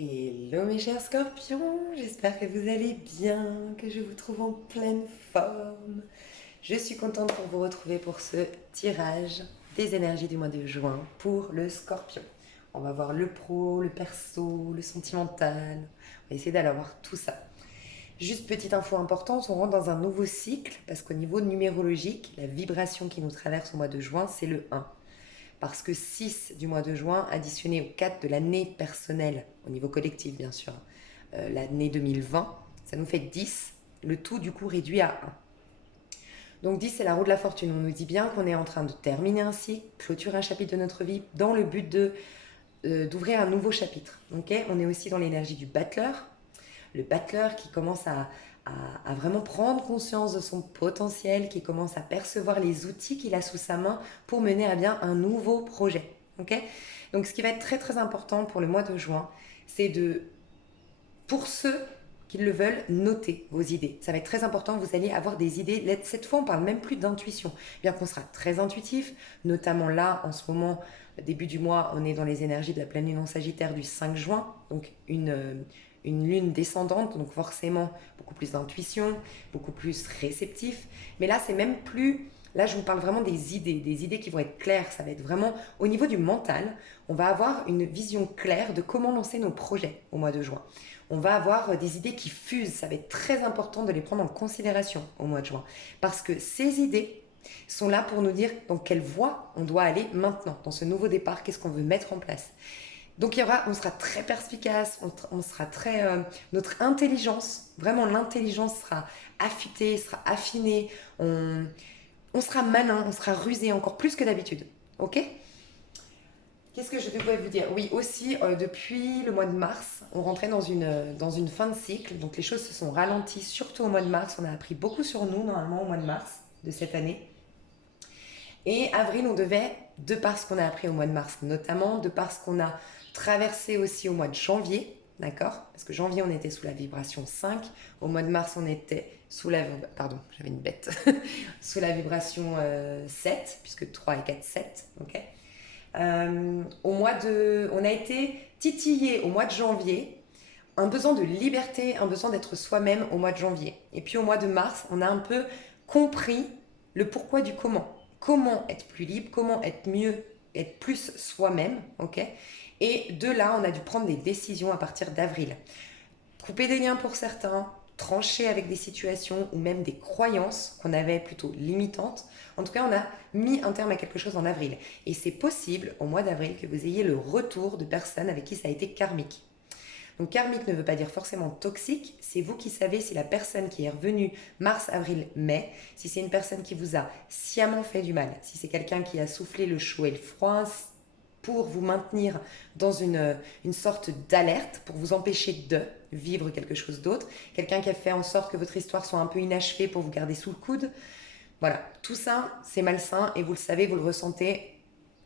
Hello mes chers scorpions, j'espère que vous allez bien, que je vous trouve en pleine forme. Je suis contente pour vous retrouver pour ce tirage des énergies du mois de juin pour le scorpion. On va voir le pro, le perso, le sentimental, on va essayer d'aller voir tout ça. Juste petite info importante, on rentre dans un nouveau cycle parce qu'au niveau numérologique, la vibration qui nous traverse au mois de juin, c'est le 1 parce que 6 du mois de juin additionné au 4 de l'année personnelle, au niveau collectif bien sûr, l'année 2020, ça nous fait 10, le tout du coup réduit à 1. Donc 10 c'est la roue de la fortune, on nous dit bien qu'on est en train de terminer un cycle, clôturer un chapitre de notre vie dans le but d'ouvrir un nouveau chapitre. Okay, on est aussi dans l'énergie du battleur, le battleur qui commence à vraiment prendre conscience de son potentiel, qui commence à percevoir les outils qu'il a sous sa main pour mener à bien un nouveau projet. Okay, donc ce qui va être très très important pour le mois de juin, c'est pour ceux qui le veulent, noter vos idées. Ça va être très important, vous allez avoir des idées. Cette fois, on parle même plus d'intuition, bien qu'on sera très intuitif, notamment là, en ce moment, début du mois, on est dans les énergies de la pleine lune en Sagittaire du 5 juin, donc une lune descendante, donc forcément beaucoup plus d'intuition, beaucoup plus réceptif. Mais là, c'est même plus... Là, je vous parle vraiment des idées qui vont être claires. Ça va être vraiment au niveau du mental. On va avoir une vision claire de comment lancer nos projets au mois de juin. On va avoir des idées qui fusent. Ça va être très important de les prendre en considération au mois de juin. Parce que ces idées sont là pour nous dire dans quelle voie on doit aller maintenant, dans ce nouveau départ, qu'est-ce qu'on veut mettre en place. Donc on sera très perspicace, on sera très... notre intelligence, vraiment l'intelligence sera affûtée, sera affinée, on sera malin, on sera rusé encore plus que d'habitude. Ok? Qu'est-ce que je devrais vous dire? Oui, aussi, depuis le mois de mars, on rentrait dans une fin de cycle, donc les choses se sont ralenties, surtout au mois de mars. On a appris beaucoup sur nous, normalement, au mois de mars de cette année. Et avril, on devait, de par ce qu'on a appris au mois de mars, notamment, de par ce qu'on a traversé aussi au mois de janvier, d'accord? Parce que janvier, on était sous la vibration 5. Au mois de mars, on était sous la... Pardon, j'avais une bête. Sous la vibration 7, puisque 3 et 4, 7, ok? On a été titillé au mois de janvier, un besoin de liberté, un besoin d'être soi-même au mois de janvier. Et puis au mois de mars, on a un peu compris le pourquoi du comment. Comment être plus libre, comment être mieux, être plus soi-même, ok? Et de là, on a dû prendre des décisions à partir d'avril. Couper des liens pour certains, trancher avec des situations ou même des croyances qu'on avait plutôt limitantes. En tout cas, on a mis un terme à quelque chose en avril. Et c'est possible, au mois d'avril, que vous ayez le retour de personnes avec qui ça a été karmique. Donc karmique ne veut pas dire forcément toxique, c'est vous qui savez si la personne qui est revenue mars, avril, mai, si c'est une personne qui vous a sciemment fait du mal, si c'est quelqu'un qui a soufflé le chaud et le froid pour vous maintenir dans une sorte d'alerte, pour vous empêcher de vivre quelque chose d'autre, quelqu'un qui a fait en sorte que votre histoire soit un peu inachevée pour vous garder sous le coude. Voilà, tout ça, c'est malsain et vous le savez, vous le ressentez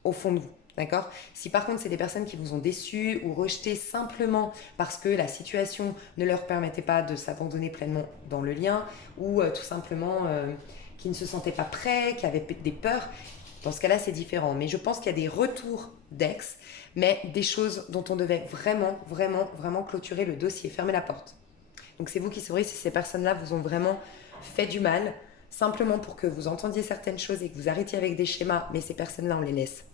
au fond de vous. D'accord? Si par contre c'est des personnes qui vous ont déçu ou rejeté simplement parce que la situation ne leur permettait pas de s'abandonner pleinement dans le lien ou tout simplement qui ne se sentaient pas prêts, qui avaient des peurs, dans ce cas-là c'est différent. Mais je pense qu'il y a des retours d'ex, mais des choses dont on devait vraiment, vraiment, vraiment clôturer le dossier, fermer la porte. Donc c'est vous qui saurez si ces personnes-là vous ont vraiment fait du mal, simplement pour que vous entendiez certaines choses et que vous arrêtiez avec des schémas, mais ces personnes-là on les laisse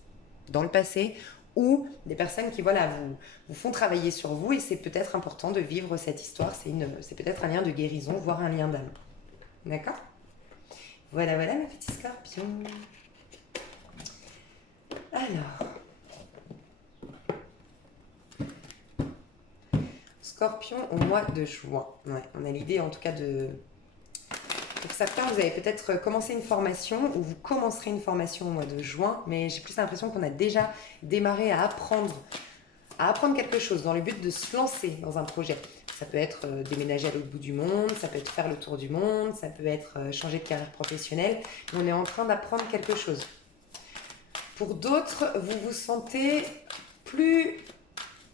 dans le passé, ou des personnes qui voilà, vous font travailler sur vous et c'est peut-être important de vivre cette histoire, c'est peut-être un lien de guérison, voire un lien d'âme. D'accord? Voilà, voilà mes petits scorpions. Alors, scorpion au mois de juin. Ouais, on a l'idée en tout cas de... Pour certains, vous avez peut-être commencé une formation ou vous commencerez une formation au mois de juin, mais j'ai plus l'impression qu'on a déjà démarré à apprendre quelque chose dans le but de se lancer dans un projet. Ça peut être déménager à l'autre bout du monde, ça peut être faire le tour du monde, ça peut être changer de carrière professionnelle. On est en train d'apprendre quelque chose. Pour d'autres, vous vous sentez plus...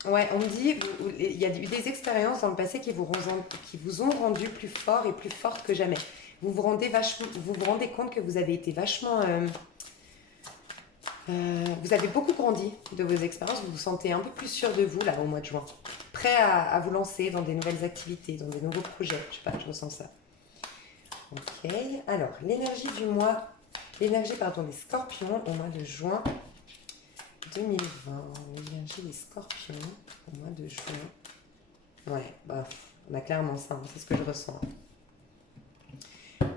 Ouais, on me dit, il y a eu des expériences dans le passé qui vous ont rendu plus fort et plus forte que jamais. Vous vous rendez compte que vous avez été vachement... vous avez beaucoup grandi de vos expériences, vous vous sentez un peu plus sûr de vous là au mois de juin. prêt à vous lancer dans des nouvelles activités, dans des nouveaux projets. Je sais pas, je ressens ça. Ok, alors l'énergie du mois, l'énergie pardon des scorpions au mois de juin 2020. L'énergie des scorpions au mois de juin. Ouais, bah, on a clairement ça, hein, c'est ce que je ressens.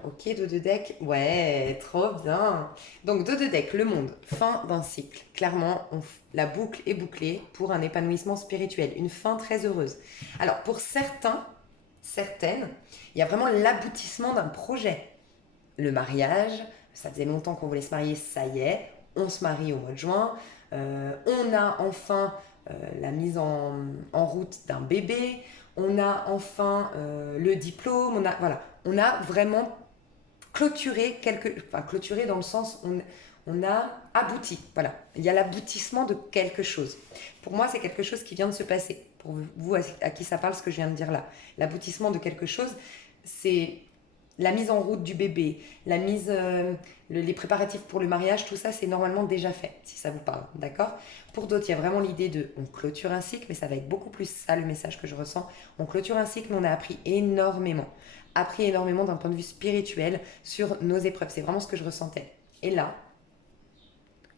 Ok, dos de deck, ouais, trop bien. Donc, dos de deck, le monde, fin d'un cycle. Clairement, la boucle est bouclée pour un épanouissement spirituel, une fin très heureuse. Alors, pour certains, certaines, il y a vraiment l'aboutissement d'un projet. Le mariage, ça faisait longtemps qu'on voulait se marier, ça y est, on se marie au mois de juin. On a enfin la mise en route d'un bébé. On a enfin le diplôme. Voilà, on a vraiment clôturé enfin clôturé dans le sens on a abouti. Voilà, il y a l'aboutissement de quelque chose. Pour moi, c'est quelque chose qui vient de se passer. Pour vous, à qui ça parle, ce que je viens de dire là, l'aboutissement de quelque chose, c'est la mise en route du bébé, les préparatifs pour le mariage, tout ça, c'est normalement déjà fait, si ça vous parle, d'accord? Pour d'autres, il y a vraiment l'idée de, on clôture un cycle, mais ça va être beaucoup plus ça le message que je ressens. On clôture un cycle, mais on a appris énormément d'un point de vue spirituel sur nos épreuves. C'est vraiment ce que je ressentais. Et là,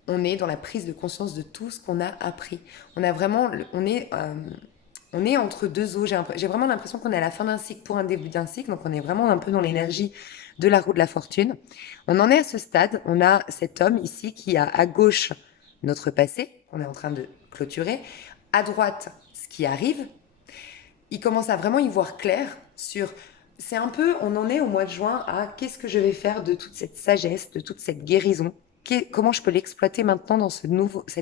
on est dans la prise de conscience de tout ce qu'on a appris. On est entre deux eaux. J'ai vraiment l'impression qu'on est à la fin d'un cycle pour un début d'un cycle. Donc, on est vraiment un peu dans l'énergie de la roue de la fortune. On en est à ce stade. On a cet homme ici qui a à gauche notre passé, qu'on est en train de clôturer. À droite, ce qui arrive. Il commence à vraiment y voir clair sur... C'est un peu, on en est au mois de juin à qu'est-ce que je vais faire de toute cette sagesse, de toute cette guérison. Comment je peux l'exploiter maintenant dans cette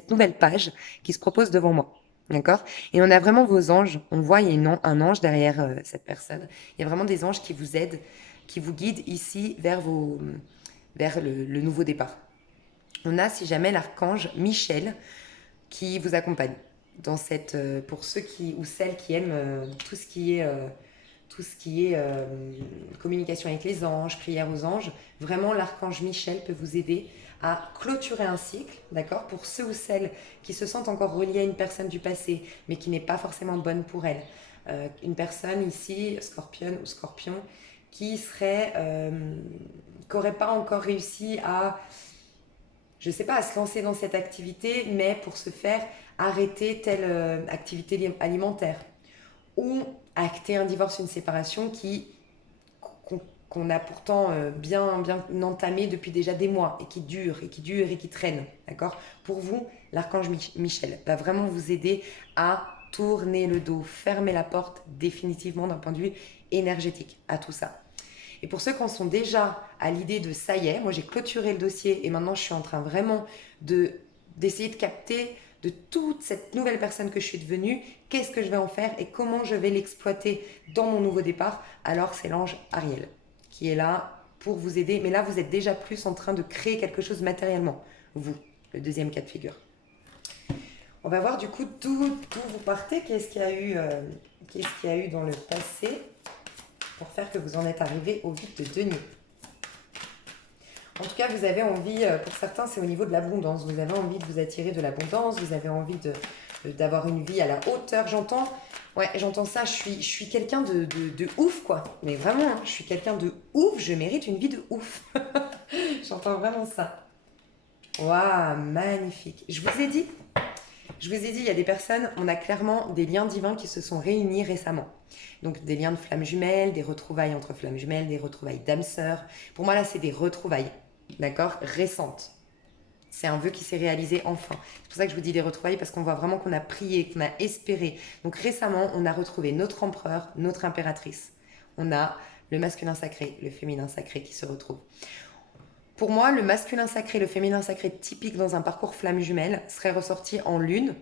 nouvelle page qui se propose devant moi. D'accord? Et on a vraiment vos anges. On voit, il y a un ange derrière cette personne. Il y a vraiment des anges qui vous aident, qui vous guident ici vers le nouveau départ. On a, si jamais, l'archange Michel qui vous accompagne dans pour ceux ou celles qui aiment tout ce qui est communication avec les anges, prière aux anges. Vraiment, l'archange Michel peut vous aider à clôturer un cycle, d'accord? Pour ceux ou celles qui se sentent encore reliés à une personne du passé, mais qui n'est pas forcément bonne pour elle. Une personne ici, scorpion ou scorpion, qui n'aurait pas encore réussi à, je sais pas, à se lancer dans cette activité, mais pour se faire arrêter telle activité alimentaire. Ou acter un divorce, une séparation qu'on a pourtant bien entamé depuis déjà des mois et qui dure et qui traîne, d'accord? Pour vous, l'archange Michel va vraiment vous aider à tourner le dos, fermer la porte définitivement d'un point de vue énergétique à tout ça. Et pour ceux qui en sont déjà à l'idée de ça y est, moi j'ai clôturé le dossier et maintenant je suis en train vraiment d'essayer de capter de toute cette nouvelle personne que je suis devenue, qu'est-ce que je vais en faire et comment je vais l'exploiter dans mon nouveau départ. Alors c'est l'ange Ariel qui est là pour vous aider. Mais là, vous êtes déjà plus en train de créer quelque chose matériellement, vous, le deuxième cas de figure. On va voir du coup d'où vous partez, qu'est-ce qu'il y a eu dans le passé pour faire que vous en êtes arrivé au vide de denier. En tout cas, vous avez envie, pour certains, c'est au niveau de l'abondance. Vous avez envie de vous attirer de l'abondance, vous avez envie d'avoir une vie à la hauteur. J'entends ça, je suis quelqu'un de ouf, quoi. Mais vraiment, hein, je suis quelqu'un de ouf, je mérite une vie de ouf. J'entends vraiment ça. Waouh, magnifique. Je vous ai dit, il y a des personnes, on a clairement des liens divins qui se sont réunis récemment. Donc des liens de flammes jumelles, des retrouvailles entre flammes jumelles, des retrouvailles d'âmes sœurs. Pour moi, là, c'est des retrouvailles. D'accord, récente. C'est un vœu qui s'est réalisé enfin. C'est pour ça que je vous dis des retrouvailles, parce qu'on voit vraiment qu'on a prié, qu'on a espéré. Donc récemment, on a retrouvé notre empereur, notre impératrice. On a le masculin sacré, le féminin sacré qui se retrouvent. Pour moi, le masculin sacré, le féminin sacré typique dans un parcours flamme jumelle serait ressorti en lune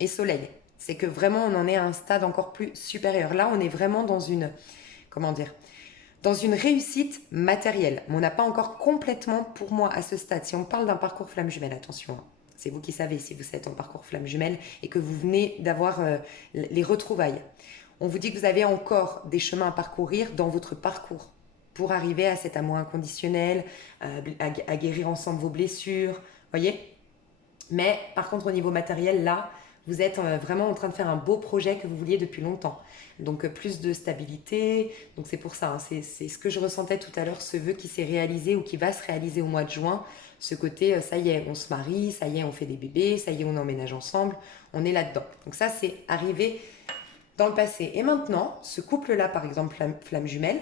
et soleil. C'est que vraiment, on en est à un stade encore plus supérieur. Là, on est vraiment dans une... Comment dire ? Dans une réussite matérielle. Mais on n'a pas encore complètement, pour moi, à ce stade, si on parle d'un parcours flamme jumelle, attention, hein, c'est vous qui savez si vous êtes en parcours flamme jumelle et que vous venez d'avoir les retrouvailles. On vous dit que vous avez encore des chemins à parcourir dans votre parcours pour arriver à cet amour inconditionnel, à guérir ensemble vos blessures, voyez. Mais par contre, au niveau matériel, là, Vous êtes vraiment en train de faire un beau projet que vous vouliez depuis longtemps. Donc plus de stabilité. Donc c'est pour ça, hein, c'est ce que je ressentais tout à l'heure, ce vœu qui s'est réalisé ou qui va se réaliser au mois de juin. Ce côté, ça y est, on se marie, ça y est, on fait des bébés, ça y est, on emménage ensemble, on est là-dedans. Donc ça, c'est arrivé dans le passé. Et maintenant, ce couple-là, par exemple, flamme jumelle,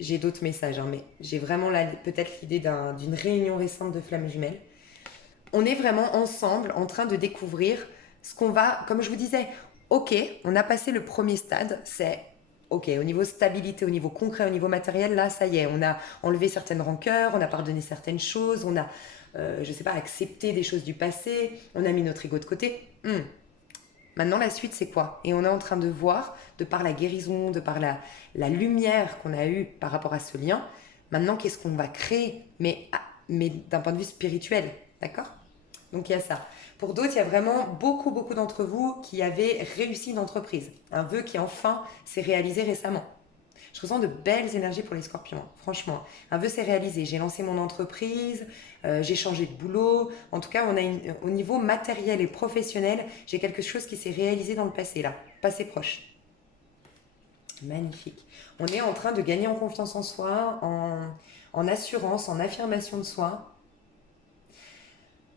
j'ai d'autres messages, hein, mais j'ai vraiment peut-être l'idée d'une réunion récente de flamme jumelle. On est vraiment ensemble en train de découvrir ce qu'on va, comme je vous disais, ok, on a passé le premier stade, c'est ok, au niveau stabilité, au niveau concret, au niveau matériel, là, ça y est, on a enlevé certaines rancœurs, on a pardonné certaines choses, on a, je sais pas, accepté des choses du passé, on a mis notre ego de côté. Maintenant, la suite, c'est quoi? Et on est en train de voir, de par la guérison, de par la lumière qu'on a eue par rapport à ce lien, maintenant, qu'est-ce qu'on va créer, mais d'un point de vue spirituel, d'accord? Donc, il y a ça. Pour d'autres, il y a vraiment beaucoup, beaucoup d'entre vous qui avaient réussi une entreprise. Un vœu qui, enfin, s'est réalisé récemment. Je ressens de belles énergies pour les scorpions, franchement. Un vœu s'est réalisé. J'ai lancé mon entreprise, j'ai changé de boulot. En tout cas, au niveau matériel et professionnel, j'ai quelque chose qui s'est réalisé dans le passé, là. Passé proche. Magnifique. On est en train de gagner en confiance en soi, en assurance, en affirmation de soi.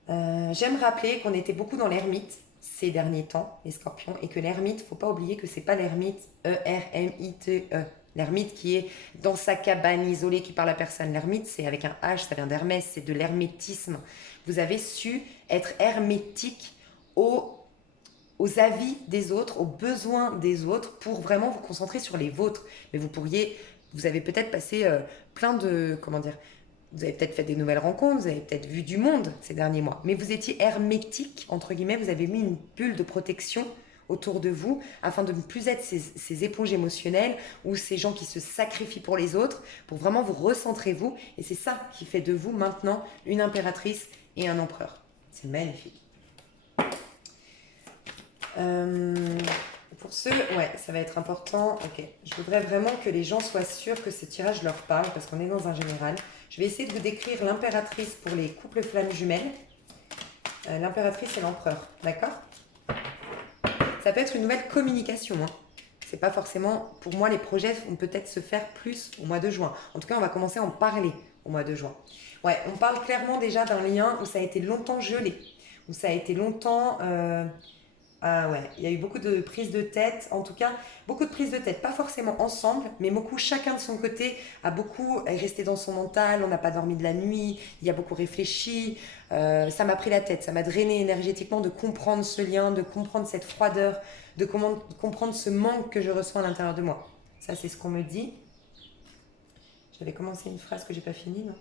J'aime rappeler qu'on était beaucoup dans l'ermite ces derniers temps, les scorpions, et que l'ermite, faut pas oublier que c'est pas l'ermite E-R-M-I-T-E. L'ermite qui est dans sa cabane isolée, qui parle à personne. L'ermite, c'est avec un H, ça vient d'Hermès, c'est de l'hermétisme. Vous avez su être hermétique aux avis des autres, aux besoins des autres, pour vraiment vous concentrer sur les vôtres. Mais vous avez peut-être passé plein de, comment dire, vous avez peut-être fait des nouvelles rencontres, vous avez peut-être vu du monde ces derniers mois, mais vous étiez hermétique, entre guillemets, vous avez mis une bulle de protection autour de vous afin de ne plus être ces éponges émotionnelles ou ces gens qui se sacrifient pour les autres, pour vraiment vous recentrer vous. Et c'est ça qui fait de vous maintenant une impératrice et un empereur. C'est magnifique. Pour ceux, ouais, ça va être important. Ok, je voudrais vraiment que les gens soient sûrs que ce tirage leur parle parce qu'on est dans un général. Je vais essayer de vous décrire l'impératrice pour les couples flammes jumelles. L'impératrice et l'empereur, d'accord? Ça peut être une nouvelle communication. Hein. C'est pas forcément, pour moi, les projets vont peut-être se faire plus au mois de juin. En tout cas, on va commencer à en parler au mois de juin. Ouais, on parle clairement déjà d'un lien où ça a été longtemps gelé, où ça a été longtemps... Ah ouais, il y a eu beaucoup de prises de tête, en tout cas, beaucoup de prises de tête, pas forcément ensemble, mais beaucoup, chacun de son côté, est resté dans son mental, on n'a pas dormi de la nuit, il y a beaucoup réfléchi, ça m'a pris la tête, ça m'a drainé énergétiquement de comprendre ce lien, de comprendre cette froideur, de comprendre ce manque que je ressens à l'intérieur de moi. Ça, c'est ce qu'on me dit. J'avais commencé une phrase que j'ai pas finie, non?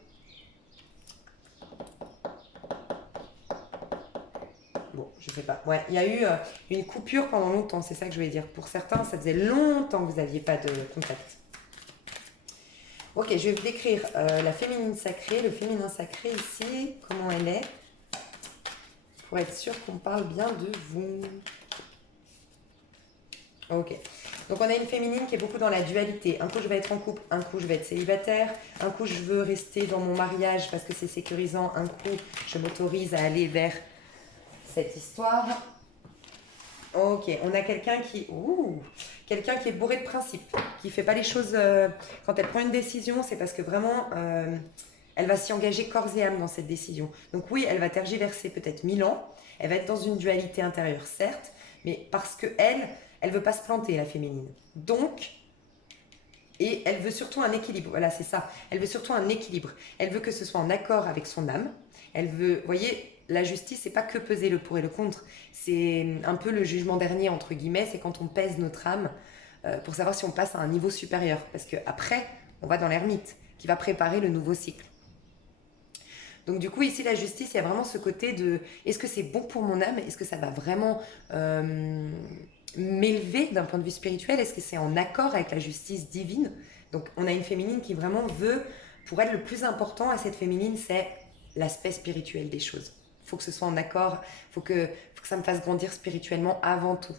Bon, je sais pas. Ouais, il y a eu une coupure pendant longtemps, c'est ça que je voulais dire. Pour certains, ça faisait longtemps que vous n'aviez pas de contact. Ok, je vais vous décrire la féminine sacrée, le féminin sacré ici, comment elle est, pour être sûr qu'on parle bien de vous. Ok, donc on a une féminine qui est beaucoup dans la dualité. Un coup, je vais être en couple, un coup, je vais être célibataire, un coup, je veux rester dans mon mariage parce que c'est sécurisant, un coup, je m'autorise à aller vers cette histoire. Ok, on a quelqu'un qui est bourré de principes, qui fait pas les choses quand elle prend une décision, c'est parce que vraiment elle va s'y engager corps et âme dans cette décision. Donc oui, elle va tergiverser peut-être 1000 ans, elle va être dans une dualité intérieure certes, mais parce que elle veut pas se planter, la féminine. Donc et elle veut surtout un équilibre. Voilà, c'est ça. Elle veut surtout un équilibre. Elle veut que ce soit en accord avec son âme. Elle veut, vous voyez, la justice, c'est pas que peser le pour et le contre. C'est un peu le jugement dernier, entre guillemets. C'est quand on pèse notre âme pour savoir si on passe à un niveau supérieur. Parce qu'après, on va dans l'ermite qui va préparer le nouveau cycle. Donc du coup, ici, la justice, il y a vraiment ce côté de est-ce que c'est bon pour mon âme? Est-ce que ça va vraiment m'élever d'un point de vue spirituel? Est-ce que c'est en accord avec la justice divine? Donc on a une féminine qui vraiment veut, pour elle, le plus important à cette féminine, c'est l'aspect spirituel des choses. Il faut que ce soit en accord, faut que ça me fasse grandir spirituellement avant tout.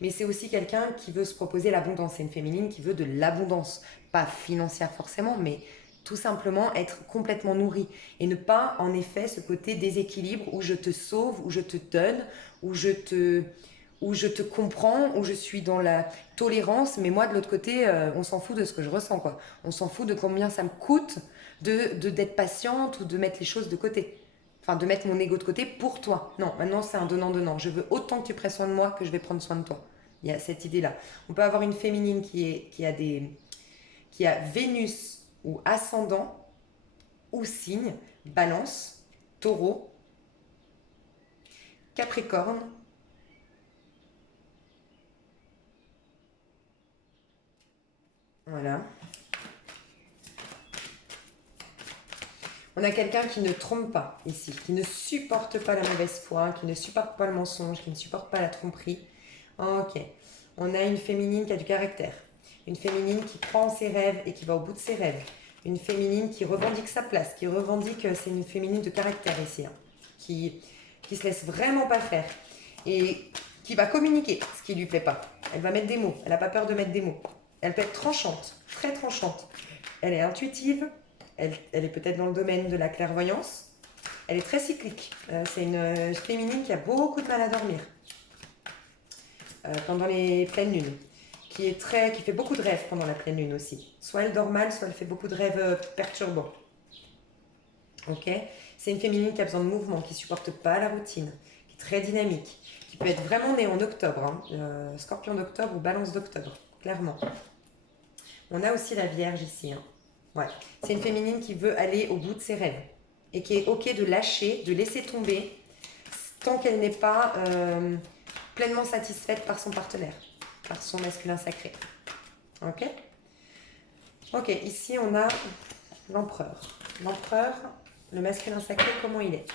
Mais c'est aussi quelqu'un qui veut se proposer l'abondance. C'est une féminine qui veut de l'abondance, pas financière forcément, mais Tout simplement être complètement nourri et ne pas en effet ce côté déséquilibre où je te sauve, où je te donne, où je te comprends, où je suis dans la tolérance, mais moi de l'autre côté, on s'en fout de ce que je ressens, quoi. On s'en fout de combien ça me coûte d'être patiente ou de mettre les choses de côté. Enfin, de mettre mon ego de côté pour toi. Non, maintenant c'est un donnant-donnant. Je veux autant que tu prennes soin de moi que je vais prendre soin de toi. Il y a cette idée-là. On peut avoir une féminine qui a Vénus ou ascendant ou signe, Balance, Taureau, Capricorne, voilà. On a quelqu'un qui ne trompe pas ici, qui ne supporte pas la mauvaise foi, qui ne supporte pas le mensonge, qui ne supporte pas la tromperie. Ok. On a une féminine qui a du caractère. Une féminine qui croit en ses rêves et qui va au bout de ses rêves. Une féminine qui revendique sa place, qui revendique, c'est une féminine de caractère ici, hein, qui se laisse vraiment pas faire et qui va communiquer ce qui lui plaît pas. Elle va mettre des mots, elle n'a pas peur de mettre des mots. Elle peut être tranchante, très tranchante. Elle est intuitive, elle est peut-être dans le domaine de la clairvoyance. Elle est très cyclique. C'est une féminine qui a beaucoup de mal à dormir pendant les pleines lunes. Qui fait beaucoup de rêves pendant la pleine lune aussi. Soit elle dort mal, soit elle fait beaucoup de rêves perturbants. Ok. C'est une féminine qui a besoin de mouvement, qui ne supporte pas la routine, qui est très dynamique, qui peut être vraiment née en octobre, hein. Scorpion d'octobre ou Balance d'octobre, clairement. On a aussi la Vierge ici, hein. Ouais. C'est une féminine qui veut aller au bout de ses rêves et qui est ok de lâcher, de laisser tomber tant qu'elle n'est pas pleinement satisfaite par son partenaire, par son masculin sacré. Ok. Ok, ici on a l'empereur. L'empereur, le masculin sacré, comment il est?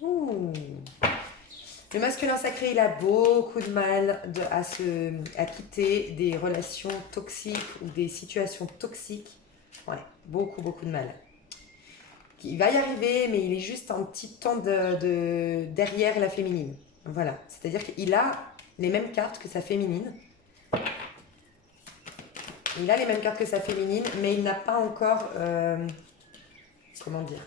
Ouh. Le masculin sacré, il a beaucoup de mal à quitter des relations toxiques ou des situations toxiques. Ouais, beaucoup, beaucoup de mal. Il va y arriver, mais il est juste un petit temps derrière la féminine. Voilà, c'est-à-dire qu'il a les mêmes cartes que sa féminine. Il a les mêmes cartes que sa féminine, mais il n'a pas encore... comment dire?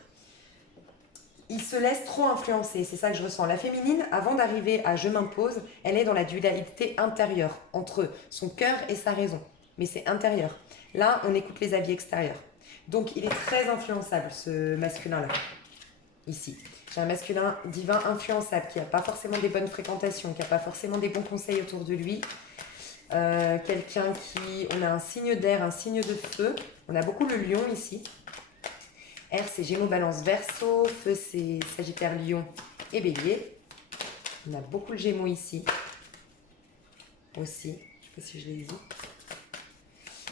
Il se laisse trop influencer, c'est ça que je ressens. La féminine, avant d'arriver à je m'impose, elle est dans la dualité intérieure entre son cœur et sa raison. Mais c'est intérieur. Là, on écoute les avis extérieurs. Donc, il est très influençable, ce masculin-là. Ici. J'ai un masculin divin influençable qui n'a pas forcément des bonnes fréquentations, qui n'a pas forcément des bons conseils autour de lui. Quelqu'un qui... On a un signe d'air, un signe de feu. On a beaucoup le lion ici. Air, c'est Gémeaux, Balance, Verseau. Feu, c'est Sagittaire, Lion et Bélier. On a beaucoup le Gémeaux ici. Aussi. Je ne sais pas si je l'ai dit.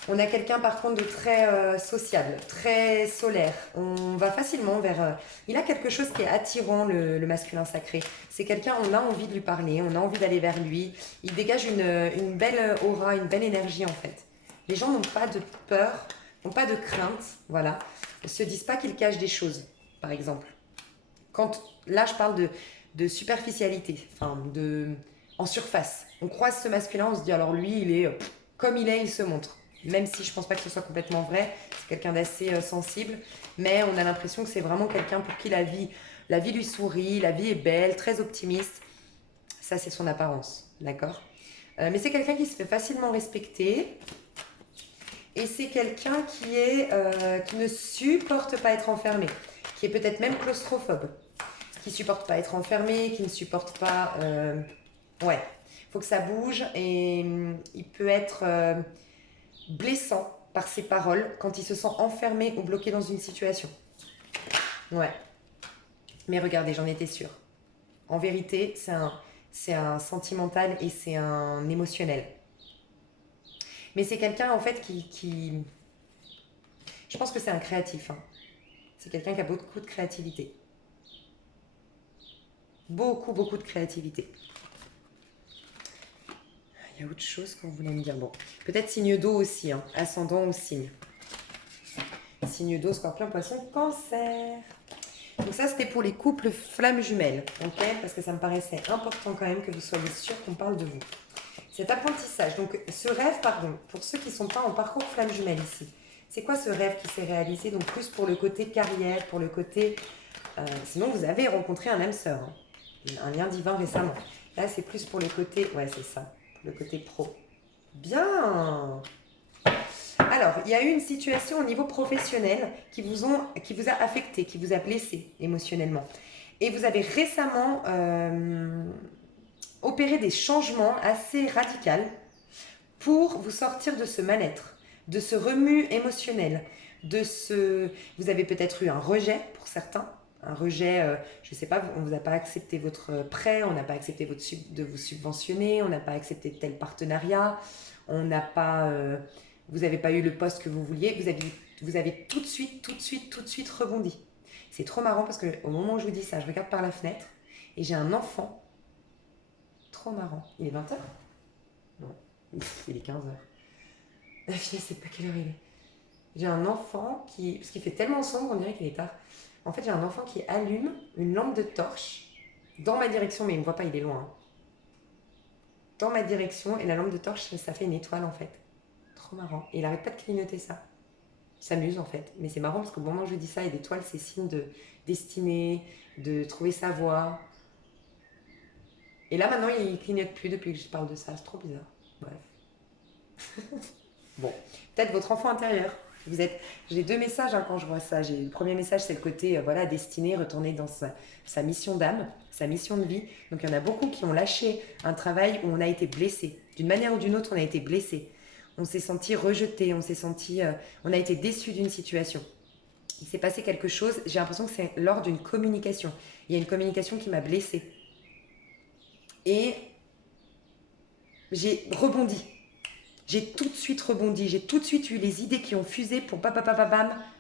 On a quelqu'un par contre de très sociable, très solaire. On va facilement vers... il a quelque chose qui est attirant, le masculin sacré. C'est quelqu'un, on a envie de lui parler, on a envie d'aller vers lui. Il dégage une belle aura, une belle énergie en fait. Les gens n'ont pas de peur, n'ont pas de crainte, voilà. Ne se disent pas qu'ils cachent des choses, par exemple. Là, je parle de superficialité, enfin, en surface. On croise ce masculin, on se dit alors lui, il est comme il est, il se montre. Même si je ne pense pas que ce soit complètement vrai, c'est quelqu'un d'assez sensible, mais on a l'impression que c'est vraiment quelqu'un pour qui la vie lui sourit, la vie est belle, très optimiste. Ça, c'est son apparence, d'accord? Mais c'est quelqu'un qui se fait facilement respecter, et c'est quelqu'un qui ne supporte pas être enfermé, qui est peut-être même claustrophobe, qui ne supporte pas être enfermé, qui ne supporte pas... ouais, il faut que ça bouge, et il peut être... blessant par ses paroles quand il se sent enfermé ou bloqué dans une situation. Ouais. Mais regardez, j'en étais sûre. En vérité, c'est un sentimental et c'est un émotionnel. Mais c'est quelqu'un, en fait, qui... Je pense que c'est un créatif. Hein. C'est quelqu'un qui a beaucoup de créativité. Beaucoup, beaucoup de créativité. Il y a autre chose qu'on voulait me dire. Bon, peut-être signe d'eau aussi, hein. Ascendant ou signe. Signe d'eau, Scorpion, Poisson, Cancer. Donc ça, c'était pour les couples flammes jumelles, ok? Parce que ça me paraissait important quand même que vous soyez sûrs qu'on parle de vous. Cet apprentissage, donc ce rêve, pardon, pour ceux qui ne sont pas en parcours flamme jumelle ici, C'est quoi ce rêve qui s'est réalisé? Donc plus pour le côté carrière, pour le côté... sinon, vous avez rencontré un âme sœur, hein, un lien divin récemment. Là, c'est plus pour le côté... Ouais, c'est ça, pour le côté pro. Bien. Alors, il y a eu une situation au niveau professionnel qui vous a affecté, qui vous a blessé émotionnellement. Et vous avez récemment opéré des changements assez radicaux pour vous sortir de ce mal-être, de ce remue émotionnel, Vous avez peut-être eu un rejet pour certains, un rejet, je ne sais pas, on ne vous a pas accepté votre prêt, on n'a pas accepté de vous subventionner, on n'a pas accepté tel partenariat, on n'a pas... vous n'avez pas eu le poste que vous vouliez, vous avez tout de suite rebondi. C'est trop marrant parce qu'au moment où je vous dis ça, je regarde par la fenêtre et j'ai un enfant. Trop marrant. Il est 20h? Non. Il est 15h. La fille, elle sait pas quelle heure il est. J'ai un enfant qui... Parce qu'il fait tellement sombre, on dirait qu'il est tard. En fait, j'ai un enfant qui allume une lampe de torche dans ma direction, mais il ne me voit pas, il est loin. Dans ma direction, et la lampe de torche, ça fait une étoile en fait. Trop marrant. Et il n'arrête pas de clignoter ça. Il s'amuse en fait. Mais c'est marrant parce qu'au moment où je dis ça, et l'étoile, c'est signe de destinée, de trouver sa voie. Et là, maintenant, il clignote plus depuis que je parle de ça. C'est trop bizarre. Bref. Bon, peut-être votre enfant intérieur. J'ai deux messages hein, quand je vois ça. Le premier message, c'est le côté voilà, destiné, retourner dans sa mission d'âme, sa mission de vie. Donc il y en a beaucoup qui ont lâché un travail où on a été blessé. D'une manière ou d'une autre, on a été blessé. On s'est senti rejeté, on a été déçu d'une situation. Il s'est passé quelque chose, j'ai l'impression que c'est lors d'une communication. Il y a une communication qui m'a blessée. Et j'ai rebondi. J'ai tout de suite rebondi, j'ai tout de suite eu les idées qui ont fusé pour bam,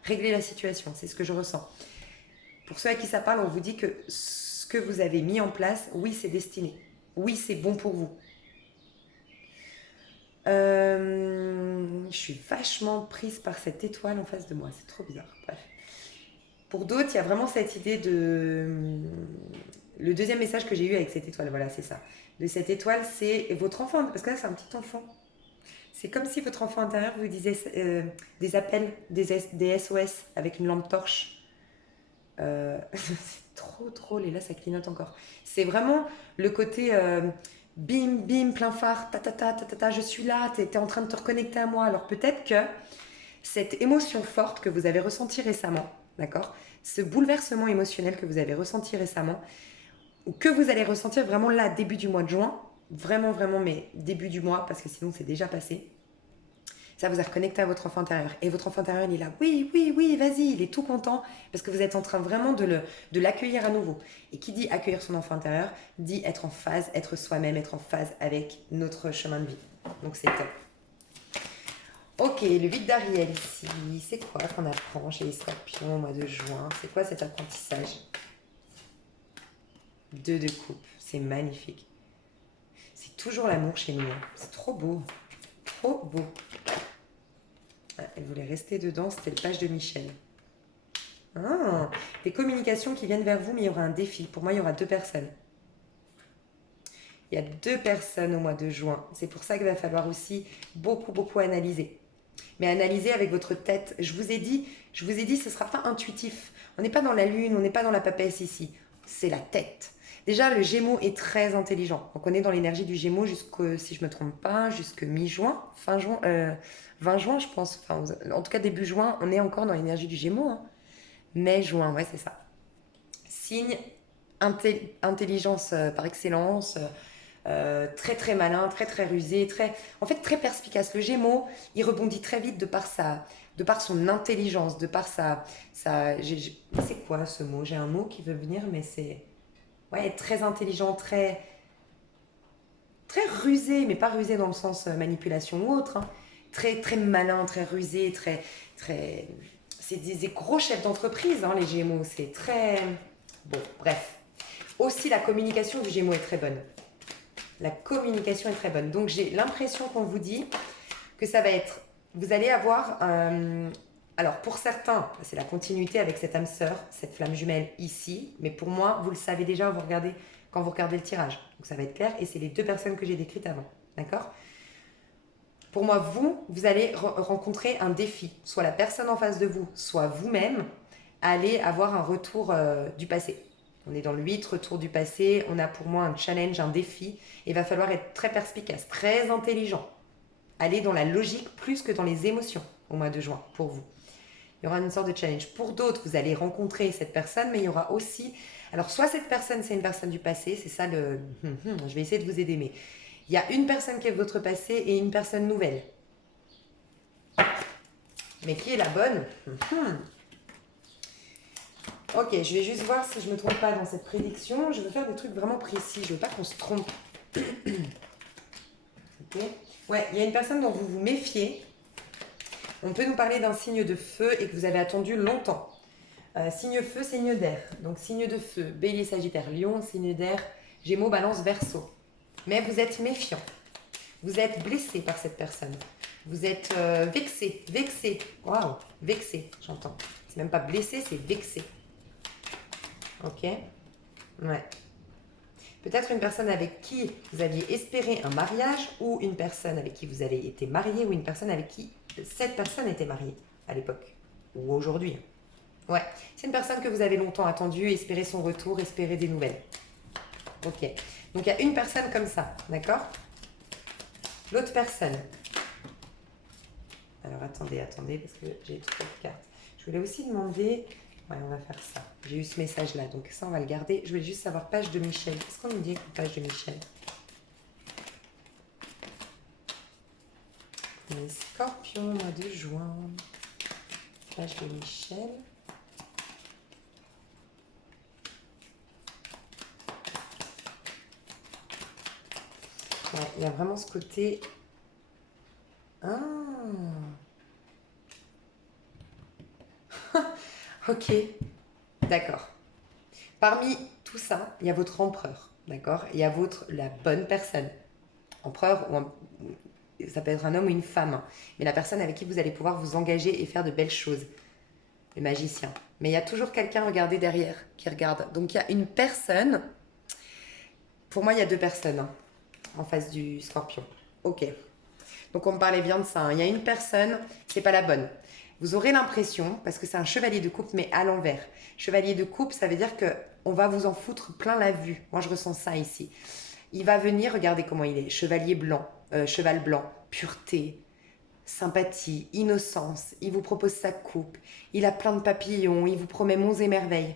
régler la situation. C'est ce que je ressens. Pour ceux à qui ça parle, on vous dit que ce que vous avez mis en place, oui, c'est destiné. Oui, c'est bon pour vous. Je suis vachement prise par cette étoile en face de moi. C'est trop bizarre. Bref. Pour d'autres, il y a vraiment cette idée de... Le deuxième message que j'ai eu avec cette étoile, voilà, c'est ça. De cette étoile, c'est votre enfant, parce que là, c'est un petit enfant. C'est comme si votre enfant intérieur vous disait des appels, des SOS avec une lampe torche. C'est trop drôle et là ça clignote encore. C'est vraiment le côté bim, bim, plein phare, je suis là, t'es en train de te reconnecter à moi. Alors peut-être que cette émotion forte que vous avez ressentie récemment, d'accord, ce bouleversement émotionnel que vous avez ressenti récemment, ou que vous allez ressentir vraiment là, début du mois de juin, vraiment, mais début du mois, parce que sinon c'est déjà passé, ça vous a reconnecté à votre enfant intérieur. Et votre enfant intérieur, il est là, oui, vas-y, il est tout content, parce que vous êtes en train vraiment de l'accueillir à nouveau. Et qui dit accueillir son enfant intérieur, dit être en phase, être soi-même, être en phase avec notre chemin de vie. Donc c'est top. Ok, le 8 d'Ariel ici, c'est quoi qu'on apprend chez les scorpions au mois de juin? C'est quoi cet apprentissage? 2 de coupe, c'est magnifique. C'est toujours l'amour chez nous, hein. C'est trop beau. Trop beau. Ah, elle voulait rester dedans, c'était le page de Michel. Ah, des communications qui viennent vers vous, mais il y aura un défi. Pour moi, il y aura 2 personnes. Il y a 2 personnes au mois de juin. C'est pour ça qu'il va falloir aussi beaucoup analyser. Mais analyser avec votre tête. Je vous ai dit, ce ne sera pas intuitif. On n'est pas dans la lune, on n'est pas dans la papesse ici. C'est la tête. Déjà, le Gémeaux est très intelligent. Donc, on est dans l'énergie du Gémeaux jusqu'au, si je ne me trompe pas, jusque mi-juin, fin juin, 20 juin, je pense. Enfin, en tout cas, début juin, on est encore dans l'énergie du Gémeaux. Hein. Mai, juin, ouais, c'est ça. Signe intelligence par excellence, très malin, très rusé, en fait très perspicace. Le Gémeaux, il rebondit très vite de par son intelligence, de par c'est quoi ce mot? J'ai un mot qui veut venir, mais c'est ouais, très intelligent, très rusé, mais pas rusé dans le sens manipulation ou autre. Hein. Très malin, très rusé, c'est des gros chefs d'entreprise, hein, les Gémeaux. C'est très... Bon, bref. Aussi, la communication du Gémeaux est très bonne. La communication est très bonne. Donc, j'ai l'impression qu'on vous dit que ça va être... Vous allez avoir... alors, pour certains, c'est la continuité avec cette âme sœur, cette flamme jumelle ici. Mais pour moi, vous le savez déjà quand vous regardez le tirage. Donc, ça va être clair. Et c'est les 2 personnes que j'ai décrites avant. D'accord ? Pour moi, vous allez rencontrer un défi. Soit la personne en face de vous, soit vous-même, allez avoir un retour du passé. On est dans le 8, retour du passé. On a pour moi un challenge, un défi. Et il va falloir être très perspicace, très intelligent. Aller dans la logique plus que dans les émotions au mois de juin, pour vous. Il y aura une sorte de challenge. Pour d'autres, vous allez rencontrer cette personne, mais il y aura aussi... Alors, soit cette personne, c'est une personne du passé, c'est ça le... Je vais essayer de vous aider, mais il y a une personne qui est votre passé et une personne nouvelle. Mais qui est la bonne? Ok, je vais juste voir si je ne me trompe pas dans cette prédiction. Je veux faire des trucs vraiment précis, je ne veux pas qu'on se trompe. Ok. Ouais, il y a une personne dont vous vous méfiez. On peut nous parler d'un signe de feu et que vous avez attendu longtemps. Signe feu, signe d'air. Donc signe de feu, Bélier, Sagittaire, Lion, signe d'air, Gémeaux, Balance, Verseau. Mais vous êtes méfiant. Vous êtes blessé par cette personne. Vous êtes vexé. Waouh, vexé, j'entends. C'est même pas blessé, c'est vexé. Ok. Ouais. Peut-être une personne avec qui vous aviez espéré un mariage ou une personne avec qui vous avez été marié ou une personne avec qui cette personne était mariée à l'époque ou aujourd'hui. Ouais, c'est une personne que vous avez longtemps attendue, espéré son retour, espéré des nouvelles. Ok, donc il y a une personne comme ça, d'accord? L'autre personne. Alors attendez, parce que j'ai trop de cartes. Je voulais aussi demander... Ouais, on va faire ça. J'ai eu ce message-là, donc ça, on va le garder. Je voulais juste savoir, page de Michel. Qu'est-ce qu'on nous dit avec page de Michel? Les Scorpions, mois de juin. Page de Michel. Ouais, il y a vraiment ce côté... Ah. Ok, d'accord. Parmi tout ça, il y a votre empereur, d'accord? Il y a la bonne personne. Empereur, ça peut être un homme ou une femme, mais la personne avec qui vous allez pouvoir vous engager et faire de belles choses. Le magicien. Mais il y a toujours quelqu'un, regardez derrière, qui regarde. Donc il y a une personne, pour moi il y a deux personnes en face du scorpion. Ok. Donc on me parlait bien de ça. Il y a une personne, c'est pas la bonne. Vous aurez l'impression, parce que c'est un chevalier de coupe, mais à l'envers. Chevalier de coupe, ça veut dire que on va vous en foutre plein la vue. Moi, je ressens ça ici. Il va venir, regardez comment il est. Chevalier blanc, cheval blanc, pureté, sympathie, innocence. Il vous propose sa coupe. Il a plein de papillons. Il vous promet monts et merveilles.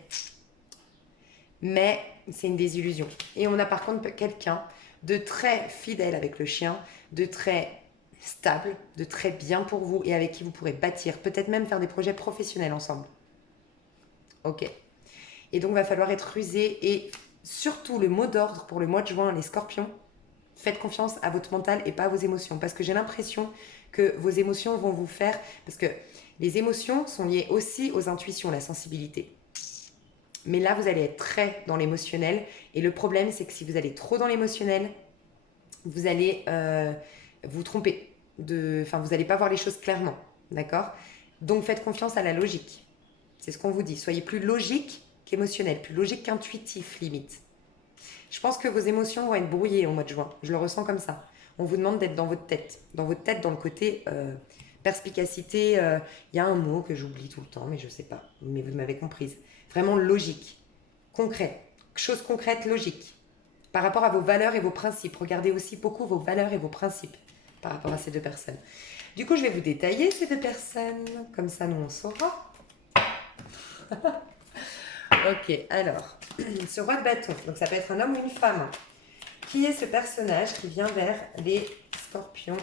Mais c'est une désillusion. Et on a par contre quelqu'un de très fidèle avec le chien, de très stable, de très bien pour vous et avec qui vous pourrez bâtir, peut-être même faire des projets professionnels ensemble. Ok. Et donc, il va falloir être rusé et surtout le mot d'ordre pour le mois de juin, les scorpions, faites confiance à votre mental et pas à vos émotions parce que j'ai l'impression que vos émotions vont vous faire... Parce que les émotions sont liées aussi aux intuitions, la sensibilité. Mais là, vous allez être très dans l'émotionnel et le problème, c'est que si vous allez trop dans l'émotionnel, vous allez vous tromper. Enfin, vous n'allez pas voir les choses clairement, d'accord? Donc, faites confiance à la logique. C'est ce qu'on vous dit. Soyez plus logique qu'émotionnel, plus logique qu'intuitif, limite. Je pense que vos émotions vont être brouillées au mois de juin. Je le ressens comme ça. On vous demande d'être dans votre tête. Dans votre tête, dans le côté perspicacité. Il y a un mot que j'oublie tout le temps, mais je ne sais pas. Mais vous m'avez comprise. Vraiment logique, concret. Chose concrète, logique. Par rapport à vos valeurs et vos principes. Regardez aussi beaucoup vos valeurs et vos principes par rapport à ces deux personnes. Du coup, je vais vous détailler ces deux personnes. Comme ça, nous, on saura. Ok, alors, ce roi de bâton, donc ça peut être un homme ou une femme. Qui est ce personnage qui vient vers les scorpions?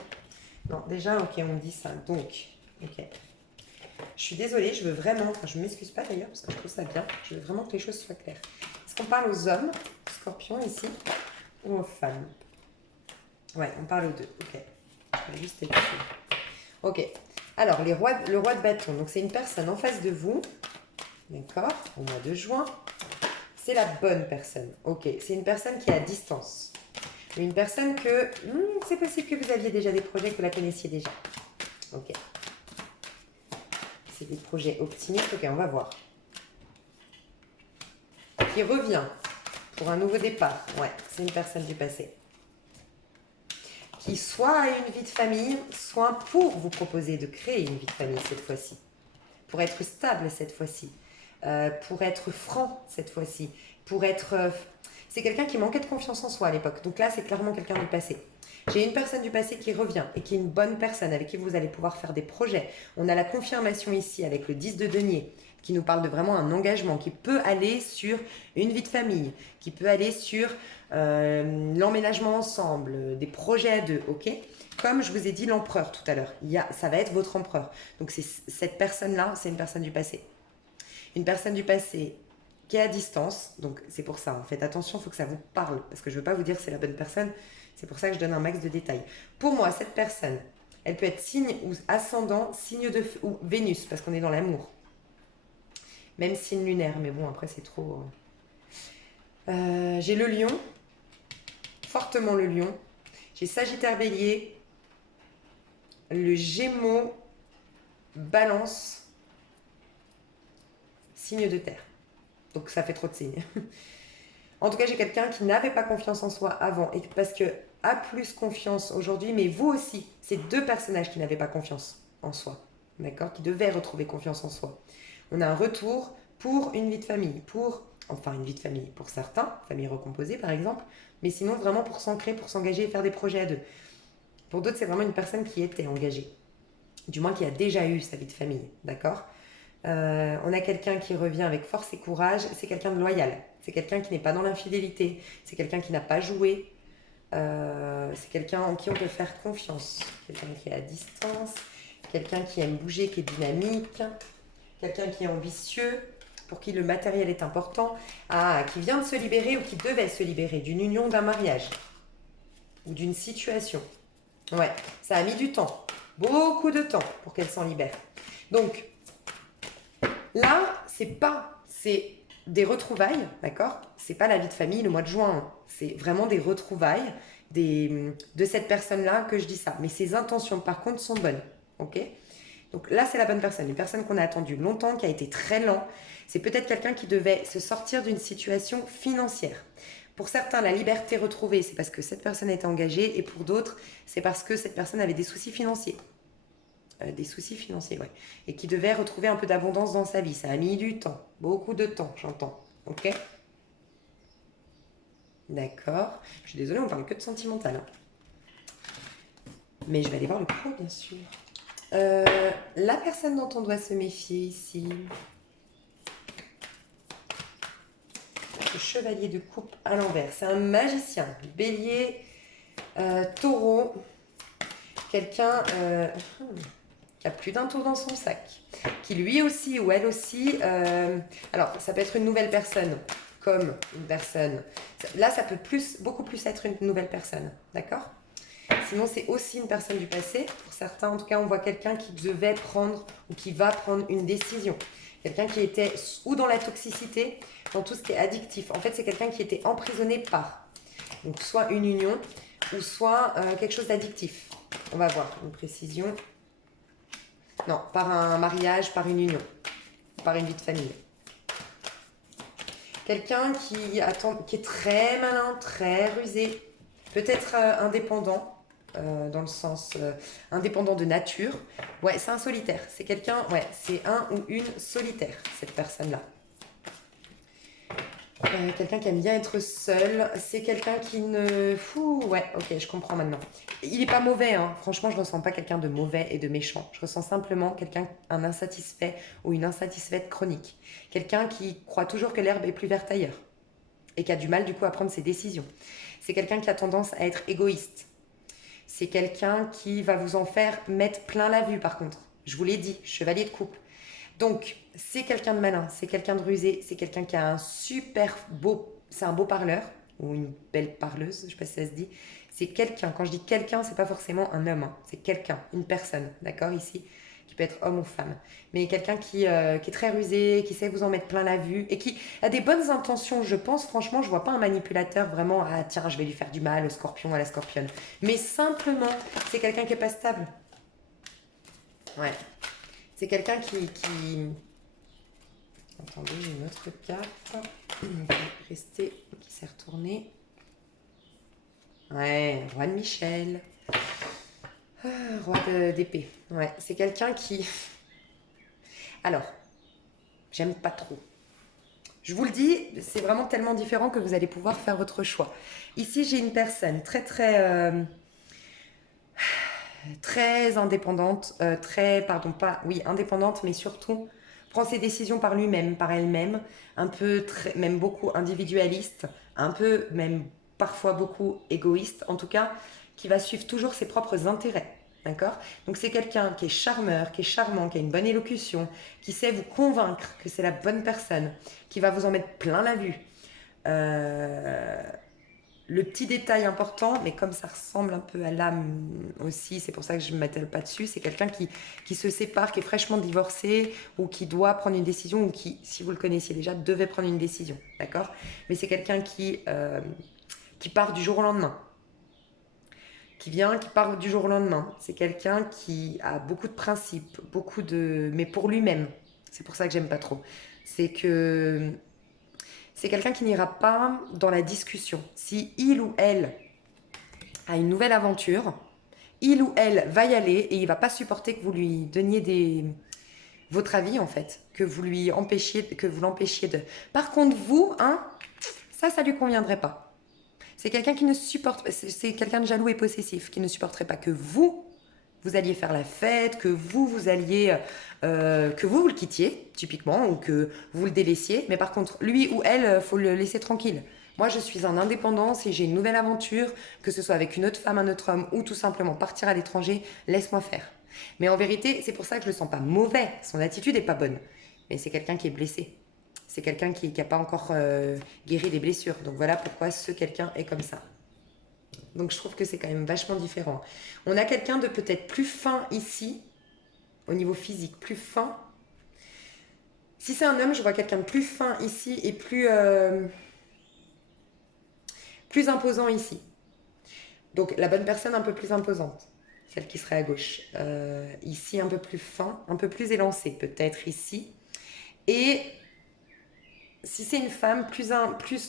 Non, déjà, ok, on dit ça. Donc, ok. Je suis désolée, je veux vraiment, enfin je ne m'excuse pas d'ailleurs parce que je trouve ça bien, je veux vraiment que les choses soient claires. Est-ce qu'on parle aux hommes, scorpions ici, ou aux femmes? Ouais, on parle aux deux, ok. Je vais juste être sûre. Ok, alors le roi de bâton, donc c'est une personne en face de vous, d'accord, au mois de juin. C'est la bonne personne, ok, c'est une personne qui est à distance. Une personne que, c'est possible que vous aviez déjà des projets, que vous la connaissiez déjà. Ok. C'est des projets optimistes. Ok, on va voir. Qui revient pour un nouveau départ. Ouais, c'est une personne du passé. qui soit a une vie de famille, soit pour vous proposer de créer une vie de famille cette fois-ci. Pour être stable cette fois-ci. Pour être franc cette fois-ci. Pour être... c'est quelqu'un qui manquait de confiance en soi à l'époque. Donc là, c'est clairement quelqu'un du passé. J'ai une personne du passé qui revient et qui est une bonne personne avec qui vous allez pouvoir faire des projets. On a la confirmation ici avec le 10 de denier qui nous parle de vraiment un engagement qui peut aller sur une vie de famille, qui peut aller sur l'emménagement ensemble, des projets à deux, ok? Comme je vous ai dit l'empereur tout à l'heure, ça va être votre empereur. Donc cette personne-là, c'est une personne du passé. Une personne du passé qui est à distance, donc c'est pour ça, faites attention, il faut que ça vous parle, parce que je ne veux pas vous dire que c'est la bonne personne, c'est pour ça que je donne un max de détails. Pour moi, cette personne, elle peut être signe ou ascendant, signe de ou Vénus, parce qu'on est dans l'amour. Même signe lunaire, mais bon, après c'est trop... j'ai le lion, fortement le lion. J'ai Sagittaire Bélier, le Gémeaux, Balance, signe de terre. Donc ça fait trop de signes. En tout cas, j'ai quelqu'un qui n'avait pas confiance en soi avant, et parce que a plus confiance aujourd'hui, mais vous aussi, c'est deux personnages qui n'avaient pas confiance en soi, d'accord, qui devaient retrouver confiance en soi. On a un retour pour une vie de famille, enfin une vie de famille pour certains, famille recomposée par exemple, mais sinon vraiment pour s'ancrer, pour s'engager et faire des projets à deux. Pour d'autres, c'est vraiment une personne qui était engagée, du moins qui a déjà eu sa vie de famille, d'accord. On a quelqu'un qui revient avec force et courage, c'est quelqu'un de loyal, c'est quelqu'un qui n'est pas dans l'infidélité, c'est quelqu'un qui n'a pas joué, c'est quelqu'un en qui on peut faire confiance, quelqu'un qui est à distance, quelqu'un qui aime bouger, qui est dynamique, quelqu'un qui est ambitieux, pour qui le matériel est important, qui vient de se libérer ou qui devait se libérer d'une union, d'un mariage ou d'une situation. Ouais, ça a mis du temps, beaucoup de temps pour qu'elle s'en libère. Donc, là, c'est des retrouvailles, d'accord? C'est pas la vie de famille le mois de juin, hein. C'est vraiment des retrouvailles de cette personne-là que je dis ça. Mais ses intentions, par contre, sont bonnes, ok? Donc là, c'est la bonne personne, une personne qu'on a attendue longtemps, qui a été très lent. C'est peut-être quelqu'un qui devait se sortir d'une situation financière. Pour certains, la liberté retrouvée, c'est parce que cette personne a été engagée, et pour d'autres, c'est parce que cette personne avait des soucis financiers. Ouais. Et qui devait retrouver un peu d'abondance dans sa vie. Ça a mis du temps, beaucoup de temps, j'entends. Ok? D'accord. Je suis désolée, on parle que de sentimental, hein. Mais je vais aller voir le pro, bien sûr. La personne dont on doit se méfier ici. Le chevalier de coupe à l'envers. C'est un magicien. Bélier, taureau. Quelqu'un qui a plus d'un tour dans son sac. Qui lui aussi ou elle aussi... alors, ça peut être une nouvelle personne. Comme une personne. Là, ça peut beaucoup plus être une nouvelle personne. D'accord ? Sinon, c'est aussi une personne du passé. Pour certains, en tout cas, on voit quelqu'un qui devait prendre ou qui va prendre une décision. Quelqu'un qui était ou dans la toxicité, dans tout ce qui est addictif. En fait, c'est quelqu'un qui était emprisonné par donc soit une union ou soit quelque chose d'addictif. On va voir une précision. Non, par un mariage, par une union, par une vie de famille. Quelqu'un qui est très malin, très rusé, peut-être indépendant. Dans le sens indépendant de nature. Ouais, c'est un solitaire. C'est quelqu'un, ouais, c'est un ou une solitaire, cette personne-là. Quelqu'un qui aime bien être seul. C'est quelqu'un qui ne... ouais, ok, je comprends maintenant. Il n'est pas mauvais, hein. Franchement, je ne ressens pas quelqu'un de mauvais et de méchant. Je ressens simplement un insatisfait ou une insatisfaite chronique. Quelqu'un qui croit toujours que l'herbe est plus verte ailleurs et qui a du mal, du coup, à prendre ses décisions. C'est quelqu'un qui a tendance à être égoïste. C'est quelqu'un qui va vous en faire mettre plein la vue, par contre. Je vous l'ai dit, chevalier de coupe. Donc, c'est quelqu'un de malin, c'est quelqu'un de rusé, c'est quelqu'un qui a un super beau... C'est un beau parleur, ou une belle parleuse, je ne sais pas si ça se dit. C'est quelqu'un, quand je dis quelqu'un, c'est pas forcément un homme, hein. C'est quelqu'un, une personne, d'accord, ici, qui peut être homme ou femme. Mais quelqu'un qui est très rusé, qui sait vous en mettre plein la vue, et qui a des bonnes intentions, je pense. Franchement, je vois pas un manipulateur vraiment, ah tiens, je vais lui faire du mal au scorpion, à la scorpionne. Mais simplement, c'est quelqu'un qui est pas stable. Ouais. C'est quelqu'un qui... Attendez, j'ai une autre carte. Restez, qui s'est retournée. Ouais, Roi de Michel. Roi d'épée. Ouais, c'est quelqu'un qui... Alors, j'aime pas trop. Je vous le dis, c'est vraiment tellement différent que vous allez pouvoir faire votre choix. Ici, j'ai une personne très indépendante, indépendante, mais surtout prend ses décisions par lui-même, par elle-même, un peu, même beaucoup individualiste, un peu, même parfois beaucoup égoïste, en tout cas, qui va suivre toujours ses propres intérêts. D'accord? Donc c'est quelqu'un qui est charmeur, qui est charmant, qui a une bonne élocution, qui sait vous convaincre que c'est la bonne personne, qui va vous en mettre plein la vue. Euh, le petit détail important, mais comme ça ressemble un peu à l'âme aussi, c'est pour ça que je ne m'attelle pas dessus, c'est quelqu'un qui se sépare, qui est fraîchement divorcé, ou qui doit prendre une décision, ou qui, si vous le connaissiez déjà, devait prendre une décision, d'accord? Mais c'est quelqu'un qui part du jour au lendemain, qui part du jour au lendemain. C'est quelqu'un qui a beaucoup de principes, mais pour lui-même. C'est pour ça que j'aime pas trop. C'est que c'est quelqu'un qui n'ira pas dans la discussion. Si il ou elle a une nouvelle aventure, il ou elle va y aller et il va pas supporter que vous lui donniez votre avis en fait, que vous l'empêchiez de. Par contre, vous, hein, ça lui conviendrait pas. C'est quelqu'un qui ne supporte, c'est quelqu'un de jaloux et possessif qui ne supporterait pas que vous alliez faire la fête, que vous le quittiez, typiquement, ou que vous le délaissiez. Mais par contre, lui ou elle, faut le laisser tranquille. Moi, je suis en indépendance et j'ai une nouvelle aventure, que ce soit avec une autre femme, un autre homme, ou tout simplement partir à l'étranger, laisse-moi faire. Mais en vérité, c'est pour ça que je le sens pas mauvais. Son attitude est pas bonne. Mais c'est quelqu'un qui est blessé. C'est quelqu'un qui n'a pas encore guéri des blessures. Donc voilà pourquoi ce quelqu'un est comme ça. Donc je trouve que c'est quand même vachement différent. On a quelqu'un de peut-être plus fin ici, au niveau physique, plus fin. Si c'est un homme, je vois quelqu'un de plus fin ici et plus imposant ici. Donc la bonne personne un peu plus imposante, celle qui serait à gauche. Ici un peu plus fin, un peu plus élancé peut-être ici. Et si c'est une femme, plus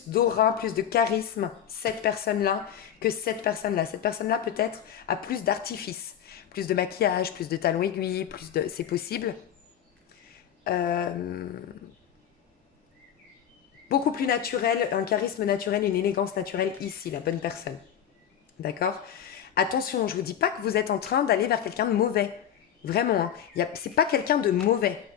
d'aura, plus de charisme, cette personne-là, que cette personne-là. Cette personne-là, peut-être, a plus d'artifice, plus de maquillage, plus de talons aiguilles, c'est possible. Euh, Beaucoup plus naturel, un charisme naturel, une élégance naturelle ici, la bonne personne. D'accord? Attention, je ne vous dis pas que vous êtes en train d'aller vers quelqu'un de mauvais. Vraiment, hein. C'est pas quelqu'un de mauvais.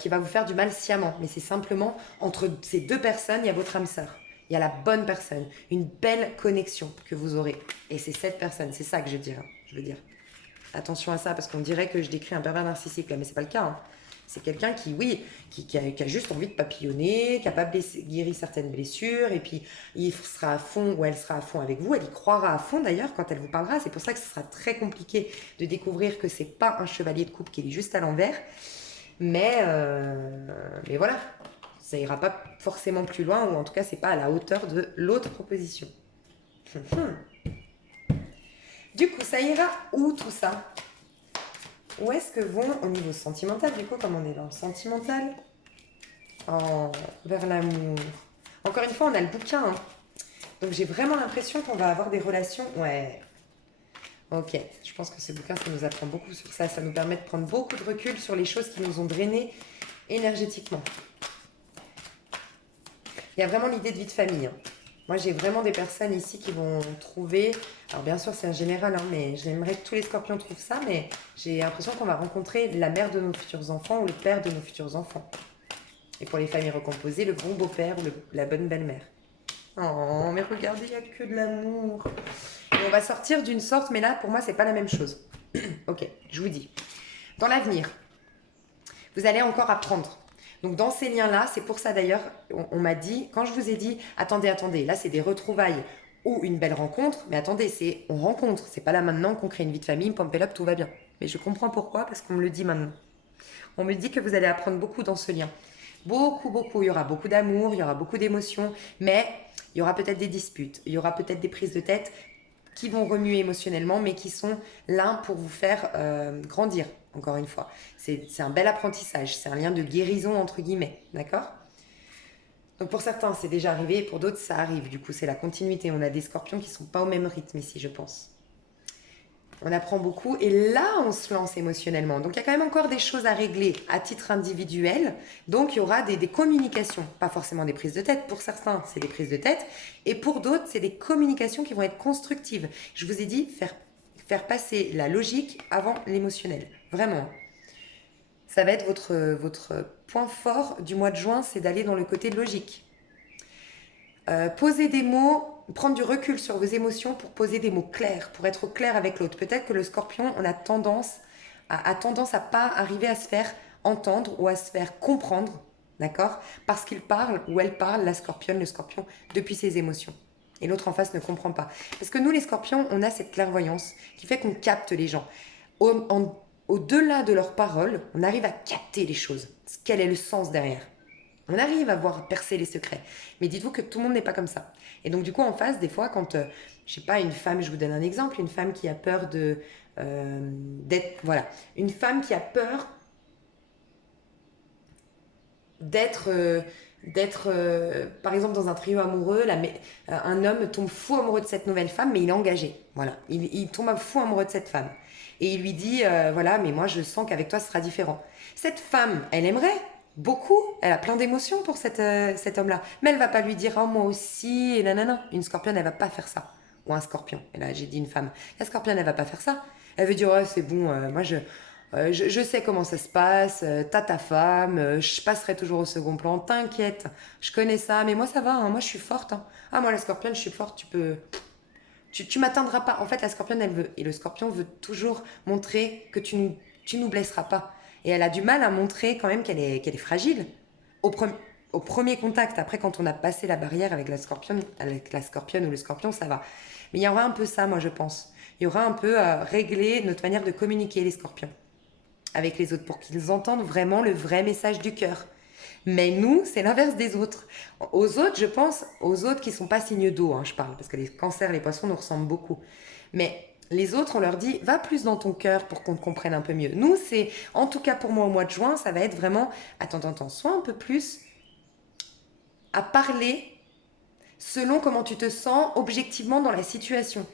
Qui va vous faire du mal sciemment. Mais c'est simplement entre ces deux personnes, il y a votre âme sœur. Il y a la bonne personne, une belle connexion que vous aurez. Et c'est cette personne, c'est ça que je veux dire. Attention à ça, parce qu'on dirait que je décris un pervers narcissique là, mais c'est pas le cas. Hein. C'est quelqu'un qui, oui, qui a juste envie de papillonner, qui n'a pas guéri certaines blessures, et puis il sera à fond ou elle sera à fond avec vous. Elle y croira à fond d'ailleurs quand elle vous parlera. C'est pour ça que ce sera très compliqué de découvrir que c'est pas un chevalier de coupe qui est juste à l'envers. Mais voilà, ça ira pas forcément plus loin, ou en tout cas, c'est pas à la hauteur de l'autre proposition. Du coup, ça ira où tout ça? Où est-ce que vont au niveau sentimental, du coup, comme on est dans le sentimental? Vers l'amour. Encore une fois, on a le bouquin, hein. Donc j'ai vraiment l'impression qu'on va avoir des relations. Ouais. Ok, je pense que ce bouquin, ça nous apprend beaucoup sur ça. Ça nous permet de prendre beaucoup de recul sur les choses qui nous ont drainés énergétiquement. Il y a vraiment l'idée de vie de famille. Hein. Moi, j'ai vraiment des personnes ici qui vont trouver... Alors bien sûr, c'est un général, hein, mais j'aimerais que tous les scorpions trouvent ça, mais j'ai l'impression qu'on va rencontrer la mère de nos futurs enfants ou le père de nos futurs enfants. Et pour les familles recomposées, le bon beau-père ou la bonne belle-mère. Oh, mais regardez, il n'y a que de l'amour. Et on va sortir d'une sorte, mais là, pour moi, c'est pas la même chose. Ok, je vous dis. Dans l'avenir, vous allez encore apprendre. Donc dans ces liens-là, c'est pour ça d'ailleurs, on m'a dit, quand je vous ai dit, attendez, là c'est des retrouvailles ou une belle rencontre, mais attendez, on rencontre, c'est pas là maintenant qu'on crée une vie de famille, pump it up, tout va bien. Mais je comprends pourquoi, parce qu'on me le dit maintenant. On me dit que vous allez apprendre beaucoup dans ce lien. Beaucoup, beaucoup, il y aura beaucoup d'amour, il y aura beaucoup d'émotions, mais il y aura peut-être des disputes, il y aura peut-être des prises de tête qui vont remuer émotionnellement, mais qui sont là pour vous faire grandir, encore une fois. C'est un bel apprentissage, c'est un lien de guérison, entre guillemets, d'accord? Donc pour certains, c'est déjà arrivé, et pour d'autres, ça arrive. Du coup, c'est la continuité. On a des scorpions qui ne sont pas au même rythme ici, je pense. On apprend beaucoup et là, on se lance émotionnellement. Donc, il y a quand même encore des choses à régler à titre individuel. Donc, il y aura des communications, pas forcément des prises de tête. Pour certains, c'est des prises de tête. Et pour d'autres, c'est des communications qui vont être constructives. Je vous ai dit, faire passer la logique avant l'émotionnel. Vraiment. Ça va être votre point fort du mois de juin, c'est d'aller dans le côté logique. Poser des mots, prendre du recul sur vos émotions pour poser des mots clairs, pour être clair avec l'autre. Peut-être que le scorpion, on a tendance à pas arriver à se faire entendre ou à se faire comprendre, d'accord? Parce qu'il parle ou elle parle, la scorpionne, le scorpion, depuis ses émotions. Et l'autre en face ne comprend pas. Parce que nous, les scorpions, on a cette clairvoyance qui fait qu'on capte les gens. Au-delà de leurs paroles, on arrive à capter les choses. Quel est le sens derrière? On arrive à voir percer les secrets. Mais dites-vous que tout le monde n'est pas comme ça. Et donc, du coup, en face, des fois, quand, je sais pas, une femme, je vous donne un exemple, une femme qui a peur d'être, voilà, une femme qui a peur d'être, par exemple, dans un trio amoureux, un homme tombe fou amoureux de cette nouvelle femme, mais il est engagé. Voilà, il tombe fou amoureux de cette femme. Et il lui dit, voilà, mais moi, je sens qu'avec toi, ce sera différent. Cette femme, elle aimerait beaucoup, elle a plein d'émotions pour cet homme-là. Mais elle va pas lui dire, oh, moi aussi, et nanana. Une scorpionne, elle va pas faire ça. Ou un scorpion. Et là, j'ai dit une femme. La scorpionne, elle va pas faire ça. Elle veut dire, ouais, c'est bon, moi, je sais comment ça se passe, t'as ta femme, je passerai toujours au second plan, t'inquiète, je connais ça, mais moi ça va, hein, moi je suis forte. Hein. Ah, moi la scorpionne, je suis forte, tu m'atteindras pas. En fait, la scorpionne, elle veut, et le scorpion veut toujours montrer que tu nous blesseras pas. Et elle a du mal à montrer quand même qu'elle est fragile. Au, pre- Au premier contact, après quand on a passé la barrière avec la scorpionne ou le scorpion, ça va. Mais il y aura un peu ça, moi je pense. Il y aura un peu régler notre manière de communiquer les scorpions avec les autres pour qu'ils entendent vraiment le vrai message du cœur. Mais nous, c'est l'inverse des autres. Aux autres, je pense, aux autres qui sont pas signes d'eau, hein, je parle, parce que les cancers, les poissons nous ressemblent beaucoup. Mais les autres, on leur dit, va plus dans ton cœur pour qu'on te comprenne un peu mieux. Nous, c'est, en tout cas pour moi au mois de juin, ça va être vraiment, attends, sois un peu plus à parler selon comment tu te sens objectivement dans la situation.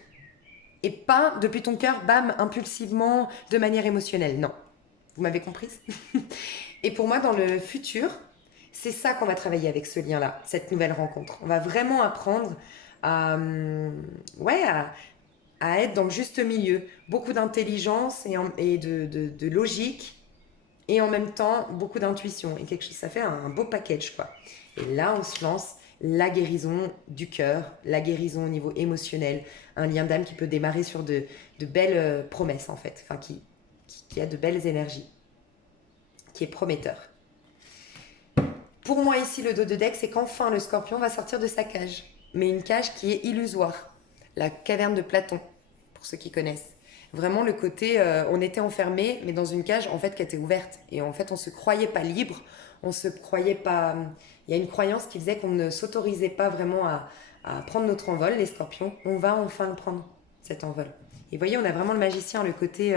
Et pas depuis ton cœur, bam, impulsivement, de manière émotionnelle. Non. Vous m'avez comprise? Et pour moi, dans le futur, c'est ça qu'on va travailler avec ce lien-là, cette nouvelle rencontre. On va vraiment apprendre à, ouais, à être dans le juste milieu. Beaucoup d'intelligence et de logique, et en même temps, beaucoup d'intuition. Et quelque chose, ça fait un beau package, quoi. Et là, on se lance la guérison du cœur, la guérison au niveau émotionnel, un lien d'âme qui peut démarrer sur de belles promesses, en fait, enfin, qui a de belles énergies, qui est prometteur. Pour moi, ici, le dos de deck, c'est qu'enfin, le scorpion va sortir de sa cage. Mais une cage qui est illusoire. La caverne de Platon, pour ceux qui connaissent. Vraiment, le côté, on était enfermé, mais dans une cage, en fait, qui était ouverte. Et en fait, on se croyait pas libre, on se croyait pas... Il y a une croyance qui faisait qu'on ne s'autorisait pas vraiment à prendre notre envol, les scorpions. On va enfin le prendre, cet envol. Et vous voyez, on a vraiment le magicien, le côté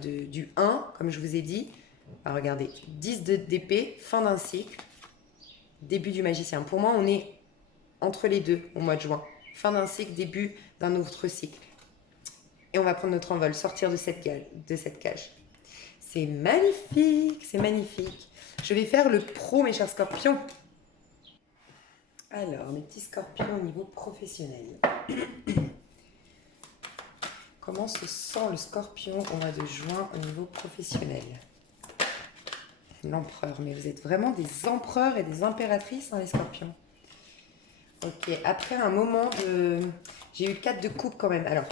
du 1, comme je vous ai dit. Alors, regardez, 10 d'épée, fin d'un cycle, début du magicien. Pour moi, on est entre les deux au mois de juin. Fin d'un cycle, début d'un autre cycle. Et on va prendre notre envol, sortir de cette cage. C'est magnifique, c'est magnifique. Je vais faire le pro, mes chers scorpions. Alors, mes petits scorpions au niveau professionnel. Comment se sent le scorpion au mois de juin au niveau professionnel? L'empereur, mais vous êtes vraiment des empereurs et des impératrices, hein, les scorpions. Ok, après un moment de... J'ai eu 4 de coupe quand même. Alors,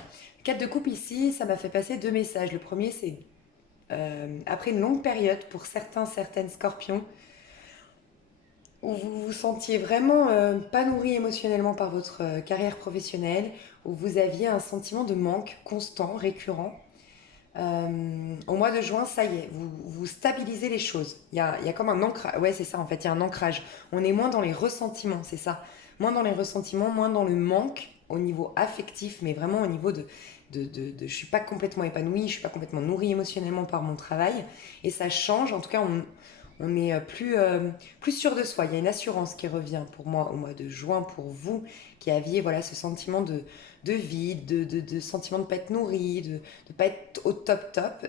4 de coupe ici, ça m'a fait passer 2 messages. Le premier, c'est après une longue période pour certaines scorpions, où vous vous sentiez vraiment pas nourri émotionnellement par votre carrière professionnelle, où vous aviez un sentiment de manque constant, récurrent. Au mois de juin, ça y est, vous stabilisez les choses. Il y a comme un ancrage. Ouais, c'est ça, en fait, il y a un ancrage. On est moins dans les ressentiments, c'est ça. Moins dans les ressentiments, moins dans le manque au niveau affectif, mais vraiment au niveau je suis pas complètement épanouie, je suis pas complètement nourrie émotionnellement par mon travail. Et ça change, en tout cas, on est plus sûr de soi. Il y a une assurance qui revient pour moi au mois de juin, pour vous qui aviez voilà, ce sentiment de vide, de sentiment de ne pas être nourri, de ne pas être au top top,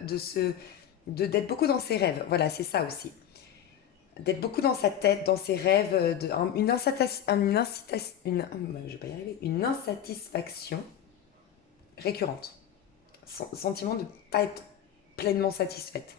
d'être beaucoup dans ses rêves. Voilà, c'est ça aussi. D'être beaucoup dans sa tête, dans ses rêves, je vais pas y arriver, une insatisfaction récurrente. Sentiment de ne pas être pleinement satisfaite.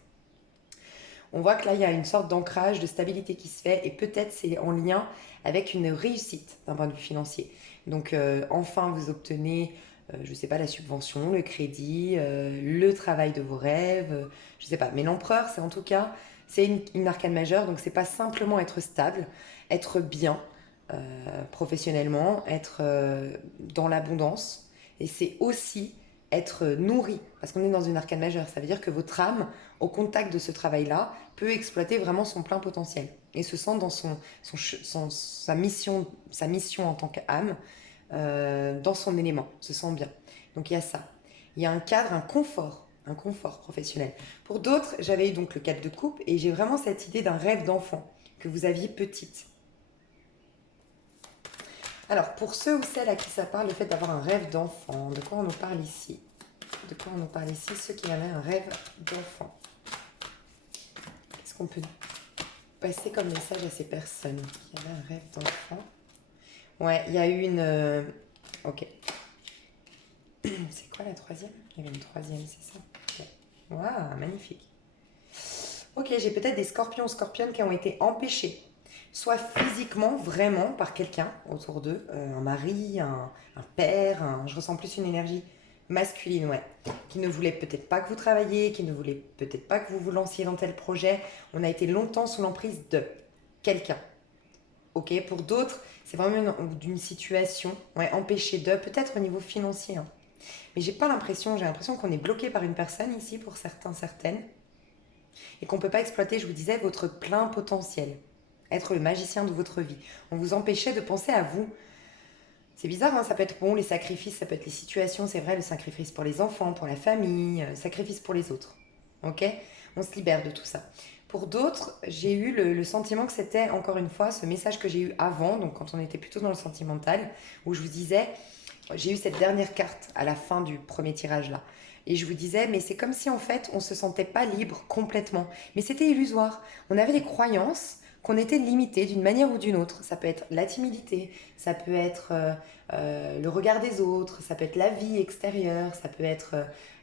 On voit que là, il y a une sorte d'ancrage, de stabilité qui se fait, et peut-être c'est en lien avec une réussite d'un point de vue financier. Donc, enfin, vous obtenez, je ne sais pas, la subvention, le crédit, le travail de vos rêves, je ne sais pas. Mais l'empereur, c'est en tout cas, c'est une arcane majeure, donc c'est pas simplement être stable, être bien professionnellement, être dans l'abondance, et c'est aussi être nourri, parce qu'on est dans une arcane majeure. Ça veut dire que votre âme, au contact de ce travail-là, peut exploiter vraiment son plein potentiel et se sent dans sa mission en tant qu'âme, dans son élément, se sent bien. Donc il y a ça. Il y a un cadre, un confort professionnel. Pour d'autres, j'avais eu donc le cadre de couple et j'ai vraiment cette idée d'un rêve d'enfant que vous aviez petite. Alors, pour ceux ou celles à qui ça parle, le fait d'avoir un rêve d'enfant, de quoi on nous parle ici? De quoi on nous parle ici, ceux qui avaient un rêve d'enfant? Qu'est-ce qu'on peut passer comme message à ces personnes qui avaient un rêve d'enfant? Ouais, il y a eu une... Ok. C'est quoi la troisième? Il y avait une troisième, c'est ça? Okay. Waouh, magnifique. Ok, j'ai peut-être des scorpions ou scorpionnes qui ont été empêchés, soit physiquement, vraiment, par quelqu'un autour d'eux, un mari, un père, je ressens plus une énergie masculine, ouais, qui ne voulait peut-être pas que vous travailliez, qui ne voulait peut-être pas que vous vous lanciez dans tel projet. On a été longtemps sous l'emprise de quelqu'un. Ok, pour d'autres, c'est vraiment d'une situation, ouais, empêchée de, peut-être au niveau financier, hein. Mais j'ai l'impression qu'on est bloqué par une personne ici, pour certains, certaines, et qu'on ne peut pas exploiter, je vous disais, votre plein potentiel, être le magicien de votre vie. On vous empêchait de penser à vous. C'est bizarre, hein, ça peut être bon, les sacrifices, ça peut être les situations, c'est vrai, le sacrifice pour les enfants, pour la famille, le sacrifice pour les autres. Ok? On se libère de tout ça. Pour d'autres, j'ai eu le sentiment que c'était, encore une fois, ce message que j'ai eu avant, donc quand on était plutôt dans le sentimental, où je vous disais, j'ai eu cette dernière carte à la fin du premier tirage là. Et je vous disais, mais c'est comme si en fait on se sentait pas libre complètement. Mais c'était illusoire. On avait des croyances qu'on était limité d'une manière ou d'une autre. Ça peut être la timidité, ça peut être le regard des autres, ça peut être la vie extérieure, ça peut être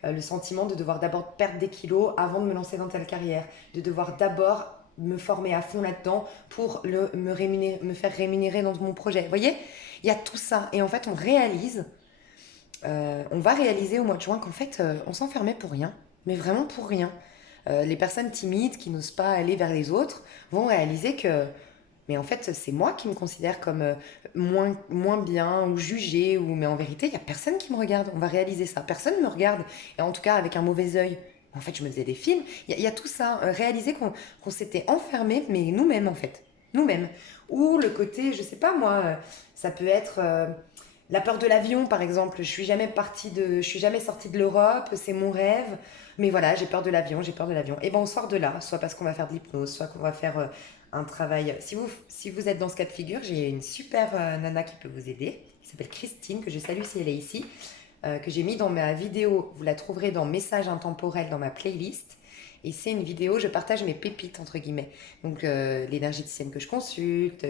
le sentiment de devoir d'abord perdre des kilos avant de me lancer dans telle carrière, de devoir d'abord me former à fond là-dedans pour me faire rémunérer dans mon projet. Vous voyez, il y a tout ça. Et en fait, on va réaliser au mois de juin qu'en fait, on s'enfermait pour rien. Mais vraiment pour rien. Les personnes timides qui n'osent pas aller vers les autres vont réaliser que, mais en fait, c'est moi qui me considère comme moins bien ou jugée, mais en vérité, il n'y a personne qui me regarde. On va réaliser ça. Personne ne me regarde. Et en tout cas, avec un mauvais œil. En fait, je me faisais des films. Il y a tout ça. Réaliser qu'on s'était enfermé, mais nous-mêmes, en fait. Nous-mêmes. Ou le côté, je sais pas moi, ça peut être la peur de l'avion, par exemple. Je suis jamais sortie de l'Europe, c'est mon rêve. Mais voilà, j'ai peur de l'avion, j'ai peur de l'avion. Et ben on sort de là, soit parce qu'on va faire de l'hypnose, soit qu'on va faire un travail. Si vous êtes dans ce cas de figure, j'ai une super nana qui peut vous aider, qui s'appelle Christine, que je salue si elle est ici, que j'ai mis dans ma vidéo. Vous la trouverez dans Messages intemporels dans ma playlist. Et c'est une vidéo, je partage mes pépites, entre guillemets. Donc, l'énergéticienne que je consulte,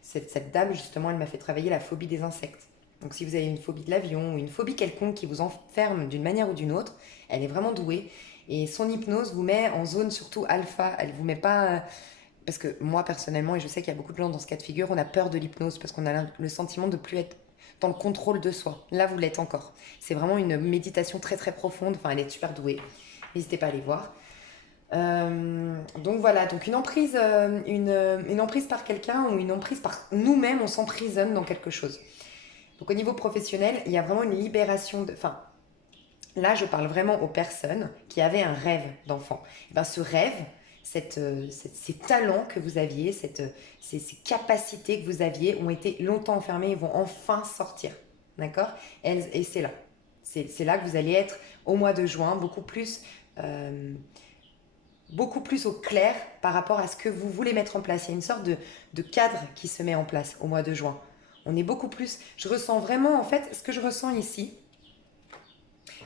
cette dame, justement, elle m'a fait travailler la phobie des insectes. Donc, si vous avez une phobie de l'avion ou une phobie quelconque qui vous enferme d'une manière ou d'une autre, elle est vraiment douée. Et son hypnose vous met en zone surtout alpha. Elle vous met pas... parce que moi, personnellement, et je sais qu'il y a beaucoup de gens dans ce cas de figure, on a peur de l'hypnose parce qu'on a le sentiment de plus être dans le contrôle de soi. Là, vous l'êtes encore. C'est vraiment une méditation très, très profonde. Enfin, elle est super douée. N'hésitez pas à aller voir. Donc voilà, donc une emprise par quelqu'un ou une emprise par nous-mêmes, on s'emprisonne dans quelque chose. Donc au niveau professionnel, il y a vraiment une libération de... Enfin, là je parle vraiment aux personnes qui avaient un rêve d'enfant. Et ben, ce rêve, ces talents que vous aviez, ces capacités que vous aviez ont été longtemps enfermés et vont enfin sortir. D'accord? Et c'est là. C'est là que vous allez être au mois de juin, beaucoup plus au clair par rapport à ce que vous voulez mettre en place. Il y a une sorte de cadre qui se met en place au mois de juin. On est beaucoup plus... Je ressens vraiment, en fait, ce que je ressens ici,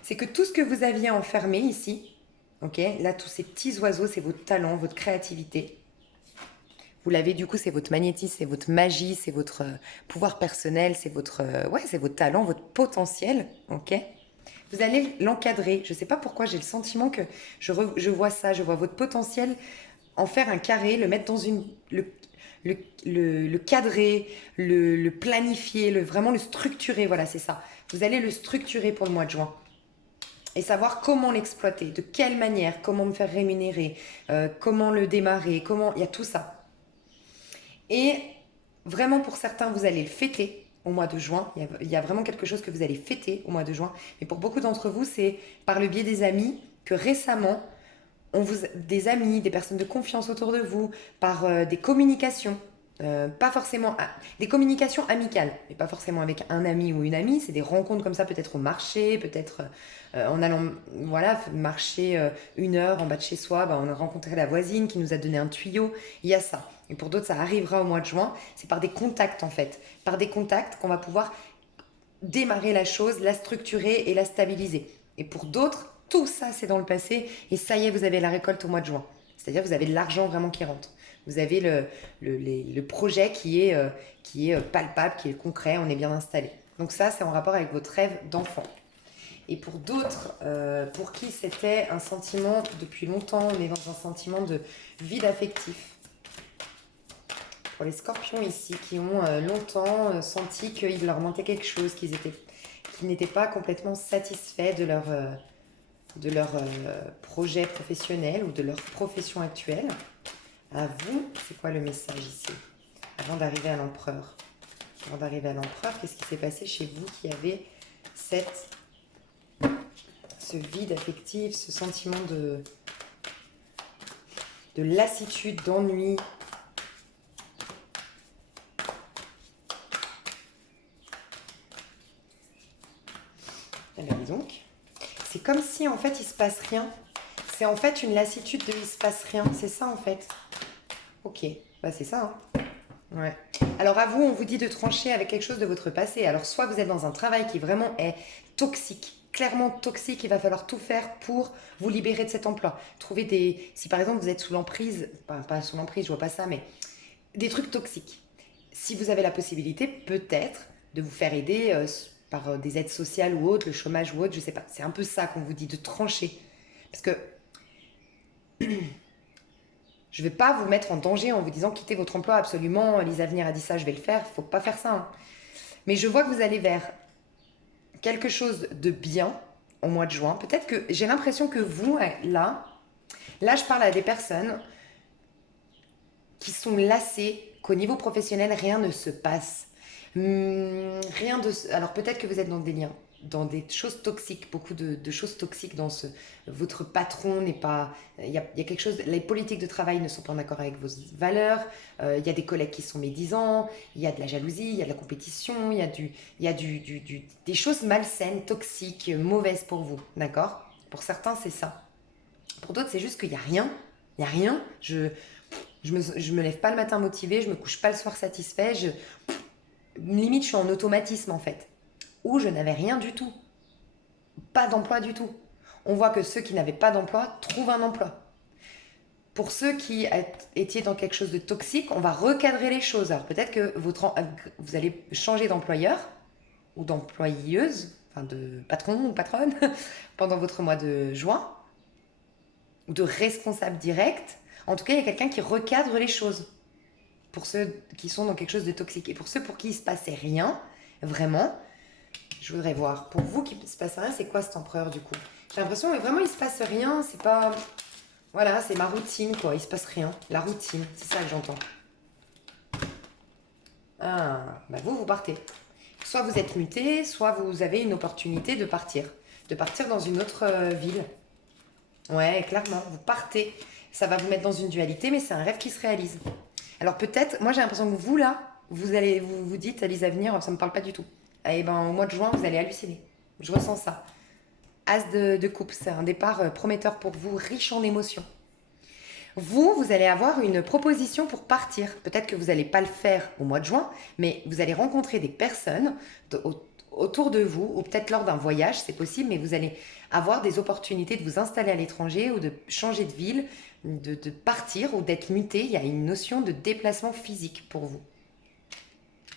c'est que tout ce que vous aviez enfermé ici, ok, là, tous ces petits oiseaux, c'est votre talent, votre créativité. Vous l'avez, du coup, c'est votre magnétisme, c'est votre magie, c'est votre pouvoir personnel, c'est votre, ouais, c'est votre talent, votre potentiel, ok. Vous allez l'encadrer. Je ne sais pas pourquoi j'ai le sentiment que je vois ça, je vois votre potentiel en faire un carré, le mettre dans une... le cadrer, le planifier, vraiment le structurer, voilà, c'est ça. Vous allez le structurer pour le mois de juin. Et savoir comment l'exploiter, de quelle manière, comment me faire rémunérer, comment le démarrer, comment... Il y a tout ça. Et vraiment pour certains, vous allez le fêter au mois de juin. Il y a vraiment quelque chose que vous allez fêter au mois de juin. Mais pour beaucoup d'entre vous, c'est par le biais des amis que récemment, des amis, des personnes de confiance autour de vous, par des communications, pas forcément des communications amicales, mais pas forcément avec un ami ou une amie, c'est des rencontres comme ça, peut-être au marché, peut-être en allant voilà, marcher 1 heure en bas de chez soi, bah, on a rencontré la voisine qui nous a donné un tuyau, il y a ça. Et pour d'autres, ça arrivera au mois de juin, c'est par des contacts en fait, par des contacts qu'on va pouvoir démarrer la chose, la structurer et la stabiliser. Et pour d'autres, tout ça c'est dans le passé et ça y est, vous avez la récolte au mois de juin. C'est-à-dire vous avez de l'argent vraiment qui rentre. Vous avez le projet qui est palpable, qui est concret, on est bien installé. Donc ça, c'est en rapport avec votre rêve d'enfant. Et pour d'autres, pour qui c'était un sentiment depuis longtemps, on est dans un sentiment de vide affectif. Pour les scorpions ici, qui ont longtemps senti qu'il leur manquait quelque chose, qu'ils n'étaient pas complètement satisfaits de leur projet professionnel ou de leur profession actuelle. À vous, c'est quoi le message ici? Avant d'arriver à l'empereur. Avant d'arriver à l'empereur, qu'est-ce qui s'est passé chez vous qui avez ce vide affectif, ce sentiment de lassitude, d'ennui? Alors donc, c'est comme si en fait il se passe rien. C'est en fait une lassitude de il se passe rien. C'est ça en fait. Ok, bah c'est ça. Hein. Ouais. Alors à vous, on vous dit de trancher avec quelque chose de votre passé. Alors soit vous êtes dans un travail qui vraiment est toxique, clairement toxique, il va falloir tout faire pour vous libérer de cet emploi. Trouver des... Si par exemple vous êtes sous l'emprise, pas sous l'emprise, je vois pas ça, mais des trucs toxiques. Si vous avez la possibilité, peut-être, de vous faire aider par des aides sociales ou autres, le chômage ou autre, je sais pas. C'est un peu ça qu'on vous dit, de trancher. Parce que je ne vais pas vous mettre en danger en vous disant quittez votre emploi absolument. Lisa Avenir a dit ça, je vais le faire. Il ne faut pas faire ça. Hein. Mais je vois que vous allez vers quelque chose de bien au mois de juin. Peut-être que j'ai l'impression que vous, là, je parle à des personnes qui sont lassées, qu'au niveau professionnel, rien ne se passe. Rien de... Alors peut-être que vous êtes dans des choses toxiques, beaucoup de choses toxiques dans ce... Votre patron n'est pas... Il y a quelque chose... Les politiques de travail ne sont pas en accord avec vos valeurs, il y a des collègues qui sont médisants, il y a de la jalousie, il y a de la compétition, il y a des choses malsaines, toxiques, mauvaises pour vous, d'accord? Pour certains, c'est ça. Pour d'autres, c'est juste qu'il n'y a rien. Il n'y a rien. Je me lève pas le matin motivée, je me couche pas le soir satisfait, limite je suis en automatisme en fait, où je n'avais rien du tout, pas d'emploi du tout. On voit que ceux qui n'avaient pas d'emploi trouvent un emploi. Pour ceux qui étaient dans quelque chose de toxique, on va recadrer les choses. Alors peut-être que vous allez changer d'employeur ou d'employeuse, enfin de patron ou patronne, pendant votre mois de juin, ou de responsable direct. En tout cas, il y a quelqu'un qui recadre les choses. Pour ceux qui sont dans quelque chose de toxique. Et pour ceux pour qui il ne se passait rien, vraiment, je voudrais voir. Pour vous qui ne se passe rien, c'est quoi cet empereur du coup? J'ai l'impression que vraiment il ne se passe rien, c'est pas... Voilà, c'est ma routine quoi, il ne se passe rien. La routine, c'est ça que j'entends. Ah, bah vous partez. Soit vous êtes muté, soit vous avez une opportunité de partir. De partir dans une autre ville. Ouais, clairement, vous partez. Ça va vous mettre dans une dualité, mais c'est un rêve qui se réalise. Alors peut-être, moi j'ai l'impression que vous là, vous dites, Lisa Avenir, ça me parle pas du tout. Eh ben au mois de juin, vous allez halluciner. Je ressens ça. As de coupe, c'est un départ prometteur pour vous, riche en émotions. Vous allez avoir une proposition pour partir. Peut-être que vous n'allez pas le faire au mois de juin, mais vous allez rencontrer des personnes autour de vous, ou peut-être lors d'un voyage, c'est possible, mais vous allez avoir des opportunités de vous installer à l'étranger ou de changer de ville, de partir ou d'être muté. Il y a une notion de déplacement physique pour vous.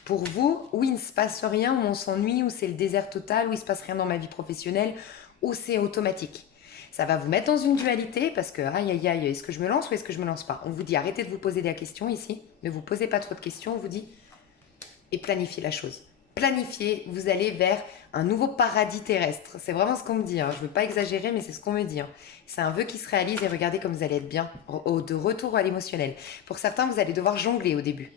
Pour vous, où il ne se passe rien, où on s'ennuie, où c'est le désert total, où il ne se passe rien dans ma vie professionnelle, où c'est automatique. Ça va vous mettre dans une dualité parce que, aïe aïe aïe, est-ce que je me lance ou est-ce que je me lance pas? On vous dit arrêtez de vous poser des questions ici, ne vous posez pas trop de questions, on vous dit et planifiez la chose. Planifiez, vous allez vers un nouveau paradis terrestre. C'est vraiment ce qu'on me dit, hein. Je ne veux pas exagérer, mais c'est ce qu'on me dit, hein. C'est un vœu qui se réalise et regardez comme vous allez être bien, de retour à l'émotionnel. Pour certains, vous allez devoir jongler au début.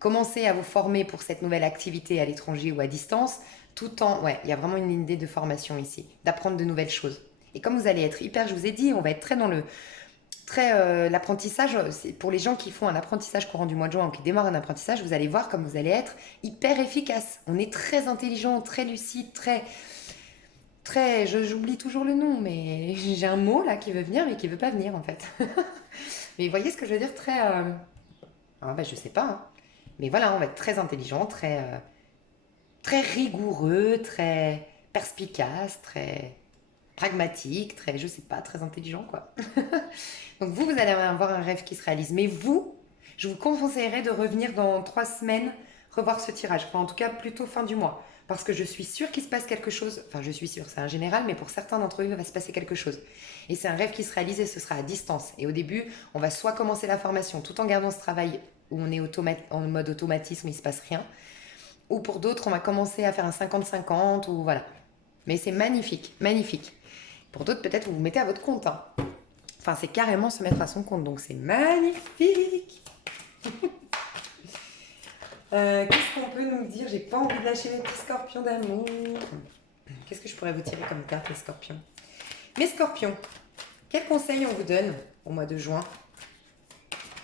Commencez à vous former pour cette nouvelle activité à l'étranger ou à distance, tout en... Ouais, il y a vraiment une idée de formation ici, d'apprendre de nouvelles choses. Et comme vous allez être hyper, je vous ai dit, on va être très dans le... l'apprentissage, c'est pour les gens qui font un apprentissage courant du mois de juin ou qui démarrent un apprentissage, vous allez voir comme vous allez être hyper efficace. On est très intelligent, très lucide, j'oublie toujours le nom, mais j'ai un mot là qui veut venir mais qui veut pas venir en fait. Mais vous voyez ce que je veux dire, très... Ah, ben, je sais pas, hein. Mais voilà, on va être très intelligent, très rigoureux, très perspicace, très pragmatique, très, je sais pas, très intelligent, quoi. Donc vous allez avoir un rêve qui se réalise. Mais vous, je vous conseillerais de revenir dans 3 semaines, revoir ce tirage. Enfin, en tout cas, plutôt fin du mois. Parce que je suis sûre qu'il se passe quelque chose. Enfin, je suis sûre, c'est un général, mais pour certains d'entre eux, il va se passer quelque chose. Et c'est un rêve qui se réalise et ce sera à distance. Et au début, on va soit commencer la formation tout en gardant ce travail où on est en mode automatisme, il ne se passe rien. Ou pour d'autres, on va commencer à faire un 50-50 ou voilà. Mais c'est magnifique, magnifique. Pour d'autres, peut-être vous vous mettez à votre compte, hein. Enfin, c'est carrément se mettre à son compte, donc c'est magnifique. Qu'est-ce qu'on peut nous dire? J'ai pas envie de lâcher mes petits scorpions d'amour. Qu'est-ce que je pourrais vous tirer comme carte, les scorpions? Mes scorpions, quels conseils on vous donne au mois de juin?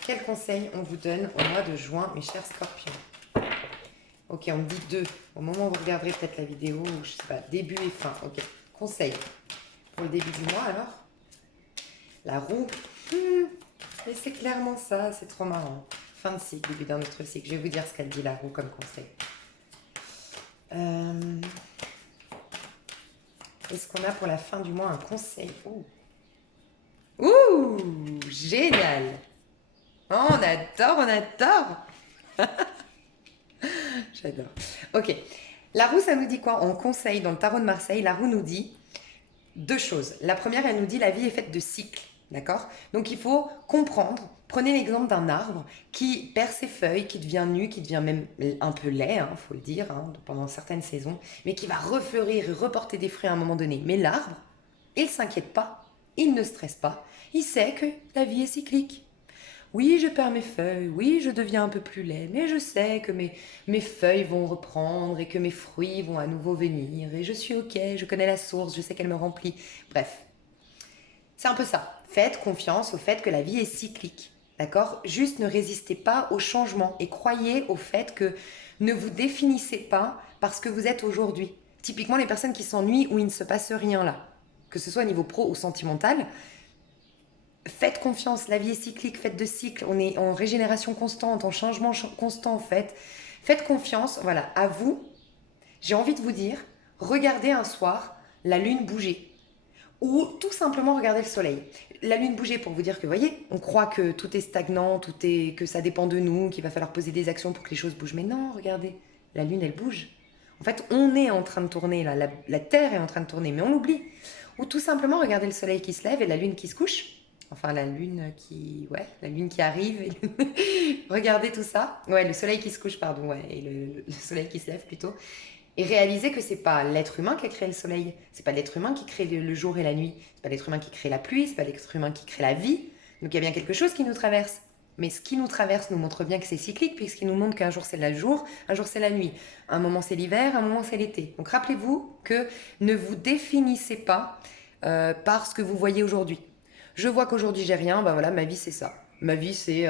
Quels conseils on vous donne au mois de juin, mes chers scorpions? Ok, on me dit 2. Au moment où vous regarderez peut-être la vidéo, je sais pas, début et fin. Ok, conseil pour le début du mois alors. La roue. Mais c'est clairement ça, c'est trop marrant. Fin de cycle, début d'un autre cycle. Je vais vous dire ce qu'elle dit la roue comme conseil. Est-ce qu'on a pour la fin du mois un conseil? Ouh, génial. Oh, on adore, on adore. J'adore. Ok, la roue, ça nous dit quoi? En conseil dans le tarot de Marseille, la roue nous dit 2 choses. La première, elle nous dit la vie est faite de cycles. D'accord? Donc il faut comprendre, prenez l'exemple d'un arbre qui perd ses feuilles, qui devient nu, qui devient même un peu laid, hein, faut le dire, hein, pendant certaines saisons, mais qui va refleurir et reporter des fruits à un moment donné. Mais l'arbre, il ne s'inquiète pas, il ne stresse pas, il sait que la vie est cyclique. Oui, je perds mes feuilles, oui, je deviens un peu plus laid, mais je sais que mes feuilles vont reprendre et que mes fruits vont à nouveau venir, et je suis ok, je connais la source, je sais qu'elle me remplit. Bref, c'est un peu ça. Faites confiance au fait que la vie est cyclique. D'accord? Juste ne résistez pas au changement et croyez au fait que ne vous définissez pas parce que vous êtes aujourd'hui. Typiquement, les personnes qui s'ennuient où il ne se passe rien là, que ce soit au niveau pro ou sentimental, faites confiance. La vie est cyclique, faites de cycles. On est en régénération constante, en changement constant en fait. Faites confiance, voilà, à vous. J'ai envie de vous dire, regardez un soir la lune bouger. Ou tout simplement regarder le soleil. La lune bouger pour vous dire que, voyez, on croit que tout est stagnant, que ça dépend de nous, qu'il va falloir poser des actions pour que les choses bougent. Mais non, regardez, la lune, elle bouge. En fait, on est en train de tourner, là, la Terre est en train de tourner, mais on l'oublie. Ou tout simplement regarder le soleil qui se lève et la lune qui se couche. Enfin, ouais, la lune qui arrive. Regardez tout ça. Ouais, le soleil qui se couche, pardon, ouais, et le soleil qui se lève plutôt. Et réaliser que c'est pas l'être humain qui a créé le soleil, c'est pas l'être humain qui crée le jour et la nuit, c'est pas l'être humain qui crée la pluie, c'est pas l'être humain qui crée la vie. Donc il y a bien quelque chose qui nous traverse. Mais ce qui nous traverse nous montre bien que c'est cyclique, puisqu'il nous montre qu'un jour c'est le jour, un jour c'est la nuit. Un moment c'est l'hiver, un moment c'est l'été. Donc rappelez-vous que ne vous définissez pas par ce que vous voyez aujourd'hui. Je vois qu'aujourd'hui j'ai rien, bah voilà, ma vie c'est ça. Ma vie c'est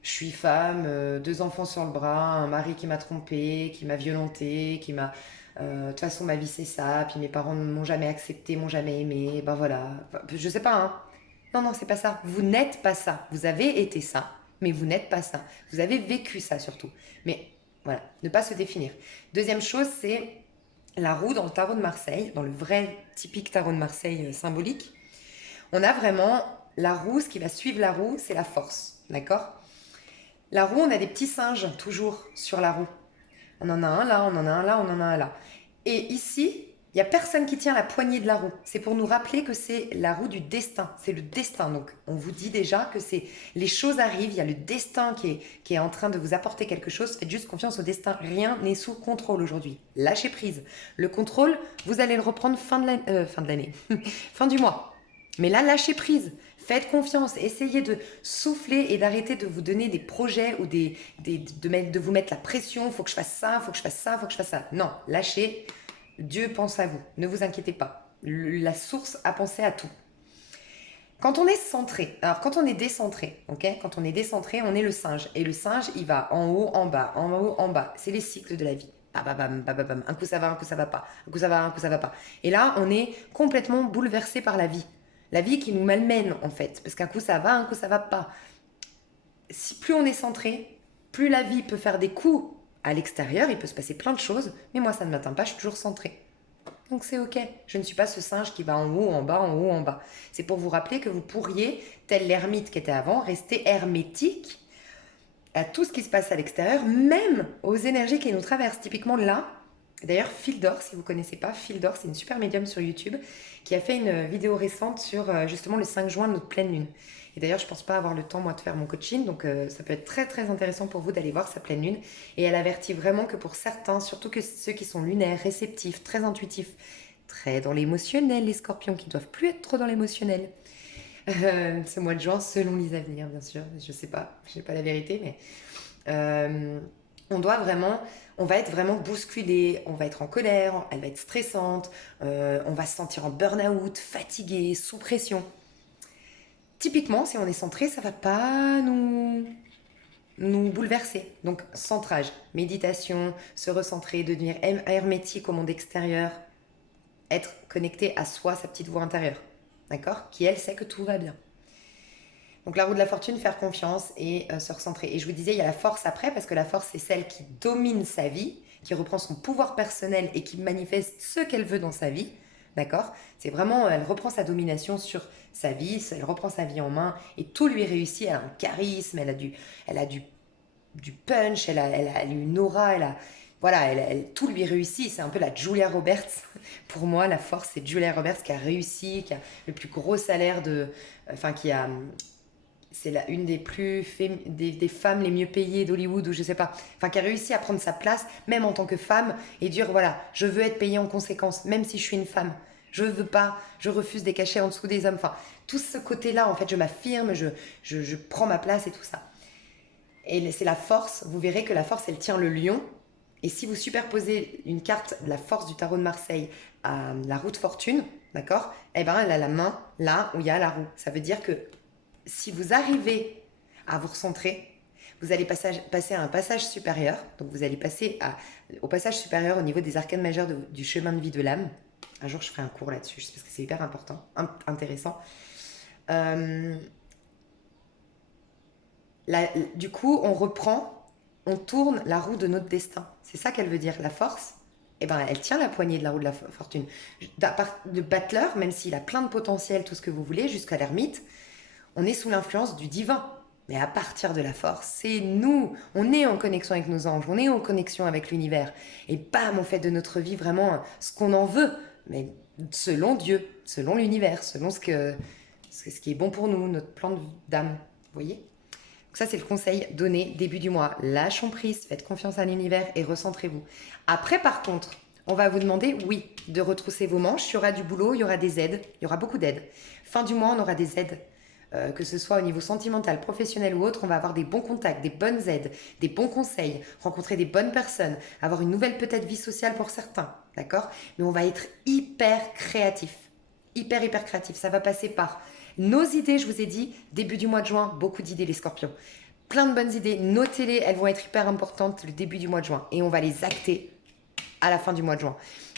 je suis femme, 2 enfants sur le bras, un mari qui m'a trompée, qui m'a violentée, qui m'a... De toute façon, ma vie, c'est ça. Puis mes parents ne m'ont jamais accepté, m'ont jamais aimé. Ben voilà. Enfin, je sais pas, hein. Non, non, c'est pas ça. Vous n'êtes pas ça. Vous avez été ça, mais vous n'êtes pas ça. Vous avez vécu ça surtout. Mais voilà, ne pas se définir. Deuxième chose, c'est la roue dans le tarot de Marseille, dans le vrai typique tarot de Marseille symbolique. On a vraiment la roue, ce qui va suivre la roue, c'est la force. D'accord? La roue, on a des petits singes toujours sur la roue. On en a un là, on en a un là, on en a un là. Et ici, il n'y a personne qui tient la poignée de la roue. C'est pour nous rappeler que c'est la roue du destin. C'est le destin. Donc, on vous dit déjà que c'est les choses arrivent. Il y a le destin qui est en train de vous apporter quelque chose. Faites juste confiance au destin. Rien n'est sous contrôle aujourd'hui. Lâchez prise. Le contrôle, vous allez le reprendre fin de l'année, fin du mois. Mais là, lâchez prise. Faites confiance. Essayez de souffler et d'arrêter de vous donner des projets ou de vous mettre la pression. Il faut que je fasse ça, il faut que je fasse ça, il faut que je fasse ça. Non, lâchez. Dieu pense à vous, ne vous inquiétez pas. La source a pensé à tout. Quand on est centré, alors quand on est décentré, ok, quand on est décentré, on est le singe. Et le singe, il va en haut, en bas, en haut, en bas. C'est les cycles de la vie. Bam, bam, bam, bam. Un coup ça va, un coup ça va pas. Un coup ça va, un coup ça va pas. Et là, on est complètement bouleversé par la vie. La vie qui nous malmène en fait. Parce qu'un coup ça va, un coup ça va pas. Si plus on est centré, plus la vie peut faire des coups à l'extérieur, il peut se passer plein de choses, mais moi ça ne m'atteint pas, je suis toujours centrée. Donc c'est ok, je ne suis pas ce singe qui va en haut, en bas, en haut, en bas. C'est pour vous rappeler que vous pourriez, tel l'ermite qui était avant, rester hermétique à tout ce qui se passe à l'extérieur, même aux énergies qui nous traversent. Typiquement là, d'ailleurs Fil d'Or, si vous ne connaissez pas, Fil d'Or, c'est une super médium sur YouTube qui a fait une vidéo récente sur justement le 5 juin de notre pleine lune. Et d'ailleurs, je ne pense pas avoir le temps, moi, de faire mon coaching, donc ça peut être très, très intéressant pour vous d'aller voir sa pleine lune. Et elle avertit vraiment que pour certains, surtout que ceux qui sont lunaires, réceptifs, très intuitifs, très dans l'émotionnel, les scorpions qui ne doivent plus être trop dans l'émotionnel, ce mois de juin, selon les avenirs, bien sûr, je ne sais pas, je n'ai pas la vérité, mais on va être vraiment bousculé, on va être en colère, elle va être stressante, on va se sentir en burn-out, fatigué, sous pression. Typiquement, si on est centré, ça va pas nous bouleverser. Donc, centrage, méditation, se recentrer, devenir hermétique au monde extérieur, être connecté à soi, sa petite voix intérieure, d'accord? Qui, elle, sait que tout va bien. Donc, la roue de la fortune, faire confiance et se recentrer. Et je vous disais, il y a la force après, parce que la force, c'est celle qui domine sa vie, qui reprend son pouvoir personnel et qui manifeste ce qu'elle veut dans sa vie. D'accord? C'est vraiment, elle reprend sa domination sur sa vie, elle reprend sa vie en main et tout lui réussit. Elle a un charisme, elle a du punch, elle a une aura, voilà, tout lui réussit. C'est un peu la Julia Roberts. Pour moi, la force, c'est Julia Roberts qui a réussi, qui a le plus gros salaire enfin, c'est une des femmes les mieux payées d'Hollywood ou je sais pas, enfin qui a réussi à prendre sa place même en tant que femme et dire voilà, je veux être payée en conséquence même si je suis une femme. Je veux pas, je refuse des cachets en dessous des hommes. Enfin, tout ce côté-là, en fait, je m'affirme, je prends ma place et tout ça. Et c'est la force, vous verrez que la force, elle tient le lion. Et si vous superposez une carte de la force du tarot de Marseille à la roue de fortune, d'accord? Eh ben, elle a la main là où il y a la roue. Ça veut dire que si vous arrivez à vous recentrer, vous allez passer à un passage supérieur. Donc, vous allez passer au passage supérieur au niveau des arcanes majeures du chemin de vie de l'âme. Un jour, je ferai un cours là-dessus, parce que c'est hyper important, intéressant. Du coup, on reprend, on tourne la roue de notre destin. C'est ça qu'elle veut dire, la force. Eh ben, elle tient la poignée de la roue de la fortune. De Butler, même s'il a plein de potentiel, tout ce que vous voulez, jusqu'à l'ermite, on est sous l'influence du divin. Mais à partir de la force, c'est nous. On est en connexion avec nos anges, on est en connexion avec l'univers. Et bam, on fait de notre vie vraiment ce qu'on en veut. Mais selon Dieu, selon l'univers, selon ce qui est bon pour nous, notre plan d'âme. Vous voyez? Donc ça, c'est le conseil donné début du mois. Lâchons prise, faites confiance à l'univers et recentrez-vous. Après, par contre, on va vous demander, oui, de retrousser vos manches. Il y aura du boulot, il y aura des aides, il y aura beaucoup d'aides. Fin du mois, on aura des aides. Que ce soit au niveau sentimental, professionnel ou autre, on va avoir des bons contacts, des bonnes aides, des bons conseils, rencontrer des bonnes personnes, avoir une nouvelle peut-être vie sociale pour certains, d'accord? Mais on va être hyper créatif, hyper créatif. Ça va passer par nos idées, je vous ai dit, début du mois de juin, beaucoup d'idées les scorpions. Plein de bonnes idées, notez-les, elles vont être hyper importantes le début du mois de juin et on va les acter à la fin du mois de juin.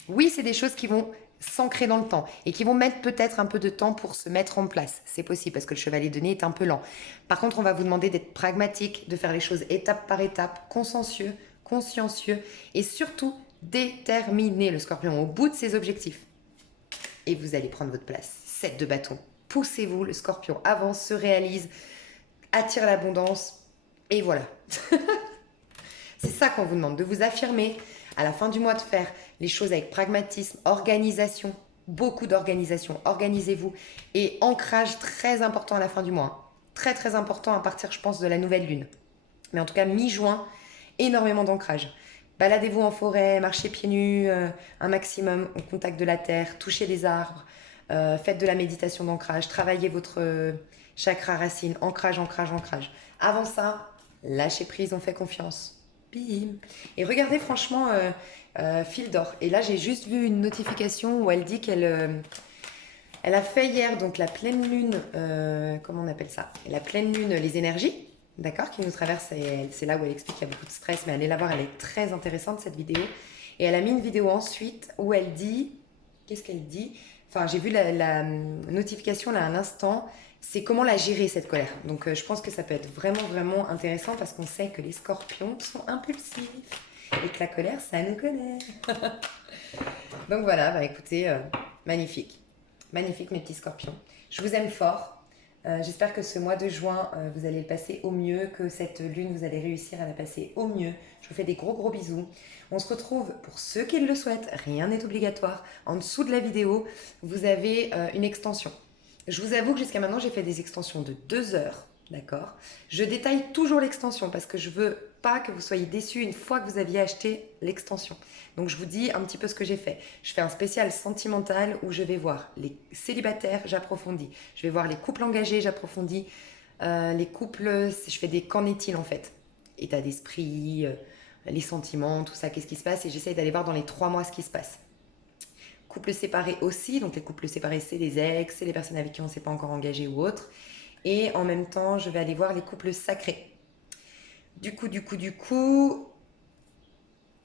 Oui, c'est des choses qui vont s'ancrer dans le temps et qui vont mettre peut-être un peu de temps pour se mettre en place. C'est possible parce que le chevalier de nez est un peu lent. Par contre, on va vous demander d'être pragmatique, de faire les choses étape par étape, consciencieux, consciencieux et surtout déterminé, le scorpion, au bout de ses objectifs. Et vous allez prendre votre place. 7 de bâton. Poussez-vous, le scorpion avance, se réalise, attire l'abondance et voilà. C'est ça qu'on vous demande, de vous affirmer, à la fin du mois de faire les choses avec pragmatisme, organisation, beaucoup d'organisation, organisez-vous et ancrage très important à la fin du mois. Très très important à partir, je pense, de la nouvelle lune. Mais en tout cas, mi-juin, énormément d'ancrage. Baladez-vous en forêt, marchez pieds nus un maximum au contact de la terre, touchez des arbres, faites de la méditation d'ancrage, travaillez votre chakra racine, ancrage, ancrage, ancrage. Avant ça, lâchez prise, on fait confiance. Bim. Et regardez franchement Fil d'or. Et là, j'ai juste vu une notification où elle dit qu'elle elle a fait hier donc la pleine lune, comment on appelle ça? La pleine lune, les énergies. D'accord, qui nous traverse, et c'est là où elle explique qu'il y a beaucoup de stress, mais allez la voir, elle est très intéressante cette vidéo. Et elle a mis une vidéo ensuite où elle dit, qu'est-ce qu'elle dit? Enfin, j'ai vu la notification là à l'instant, c'est comment la gérer cette colère. Donc je pense que ça peut être vraiment vraiment intéressant parce qu'on sait que les scorpions sont impulsifs et que la colère, ça nous connaît. Donc voilà, bah écoutez, magnifique. Magnifique mes petits scorpions. Je vous aime fort. J'espère que ce mois de juin, vous allez le passer au mieux, que cette lune, vous allez réussir à la passer au mieux. Je vous fais des gros gros bisous. On se retrouve, pour ceux qui le souhaitent, rien n'est obligatoire. En dessous de la vidéo, vous avez une extension. Je vous avoue que jusqu'à maintenant, j'ai fait des extensions de 2 heures, d'accord? Je détaille toujours l'extension parce que je veux pas que vous soyez déçus une fois que vous aviez acheté l'extension. Donc je vous dis un petit peu ce que j'ai fait. Je fais un spécial sentimental où je vais voir les célibataires, j'approfondis. Je vais voir les couples engagés, j'approfondis. Les couples, je fais des qu'en est-il en fait. État d'esprit, les sentiments, tout ça, qu'est-ce qui se passe. Et j'essaye d'aller voir dans les 3 mois ce qui se passe. Couples séparés aussi, donc les couples séparés, c'est les ex, c'est les personnes avec qui on ne s'est pas encore engagé ou autre. Et en même temps, je vais aller voir les couples sacrés. Du coup,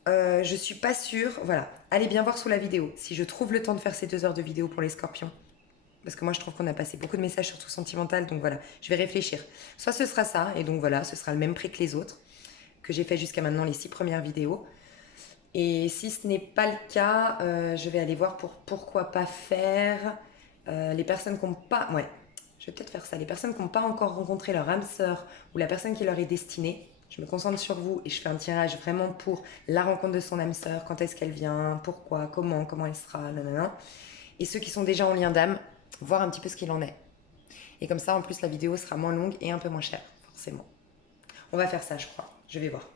je suis pas sûre. Voilà, allez bien voir sous la vidéo. Si je trouve le temps de faire ces 2 heures de vidéo pour les scorpions, parce que moi je trouve qu'on a passé beaucoup de messages surtout sentimental, donc voilà, je vais réfléchir. Soit ce sera ça, et donc voilà, ce sera le même prix que les autres, que j'ai fait jusqu'à maintenant les 6 premières vidéos. Et si ce n'est pas le cas, je vais aller voir pour pourquoi pas faire les personnes qui n'ont pas... Ouais, je vais peut-être faire ça. Les personnes qui n'ont pas encore rencontré leur âme sœur ou la personne qui leur est destinée, je me concentre sur vous et je fais un tirage vraiment pour la rencontre de son âme sœur, quand est-ce qu'elle vient, pourquoi, comment elle sera, nanana. Et ceux qui sont déjà en lien d'âme, voir un petit peu ce qu'il en est. Et comme ça, en plus, la vidéo sera moins longue et un peu moins chère, forcément. On va faire ça, je crois. Je vais voir.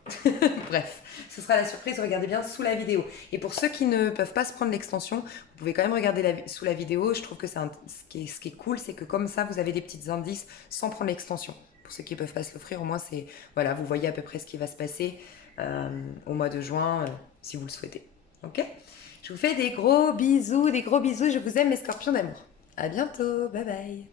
Bref, ce sera la surprise. Regardez bien sous la vidéo. Et pour ceux qui ne peuvent pas se prendre l'extension, vous pouvez quand même regarder sous la vidéo. Je trouve que ce qui est cool, c'est que comme ça, vous avez des petits indices sans prendre l'extension. Pour ceux qui ne peuvent pas se l'offrir, au moins, c'est voilà, vous voyez à peu près ce qui va se passer au mois de juin, si vous le souhaitez. Ok? Je vous fais des gros bisous, des gros bisous. Je vous aime, mes scorpions d'amour. À bientôt. Bye bye.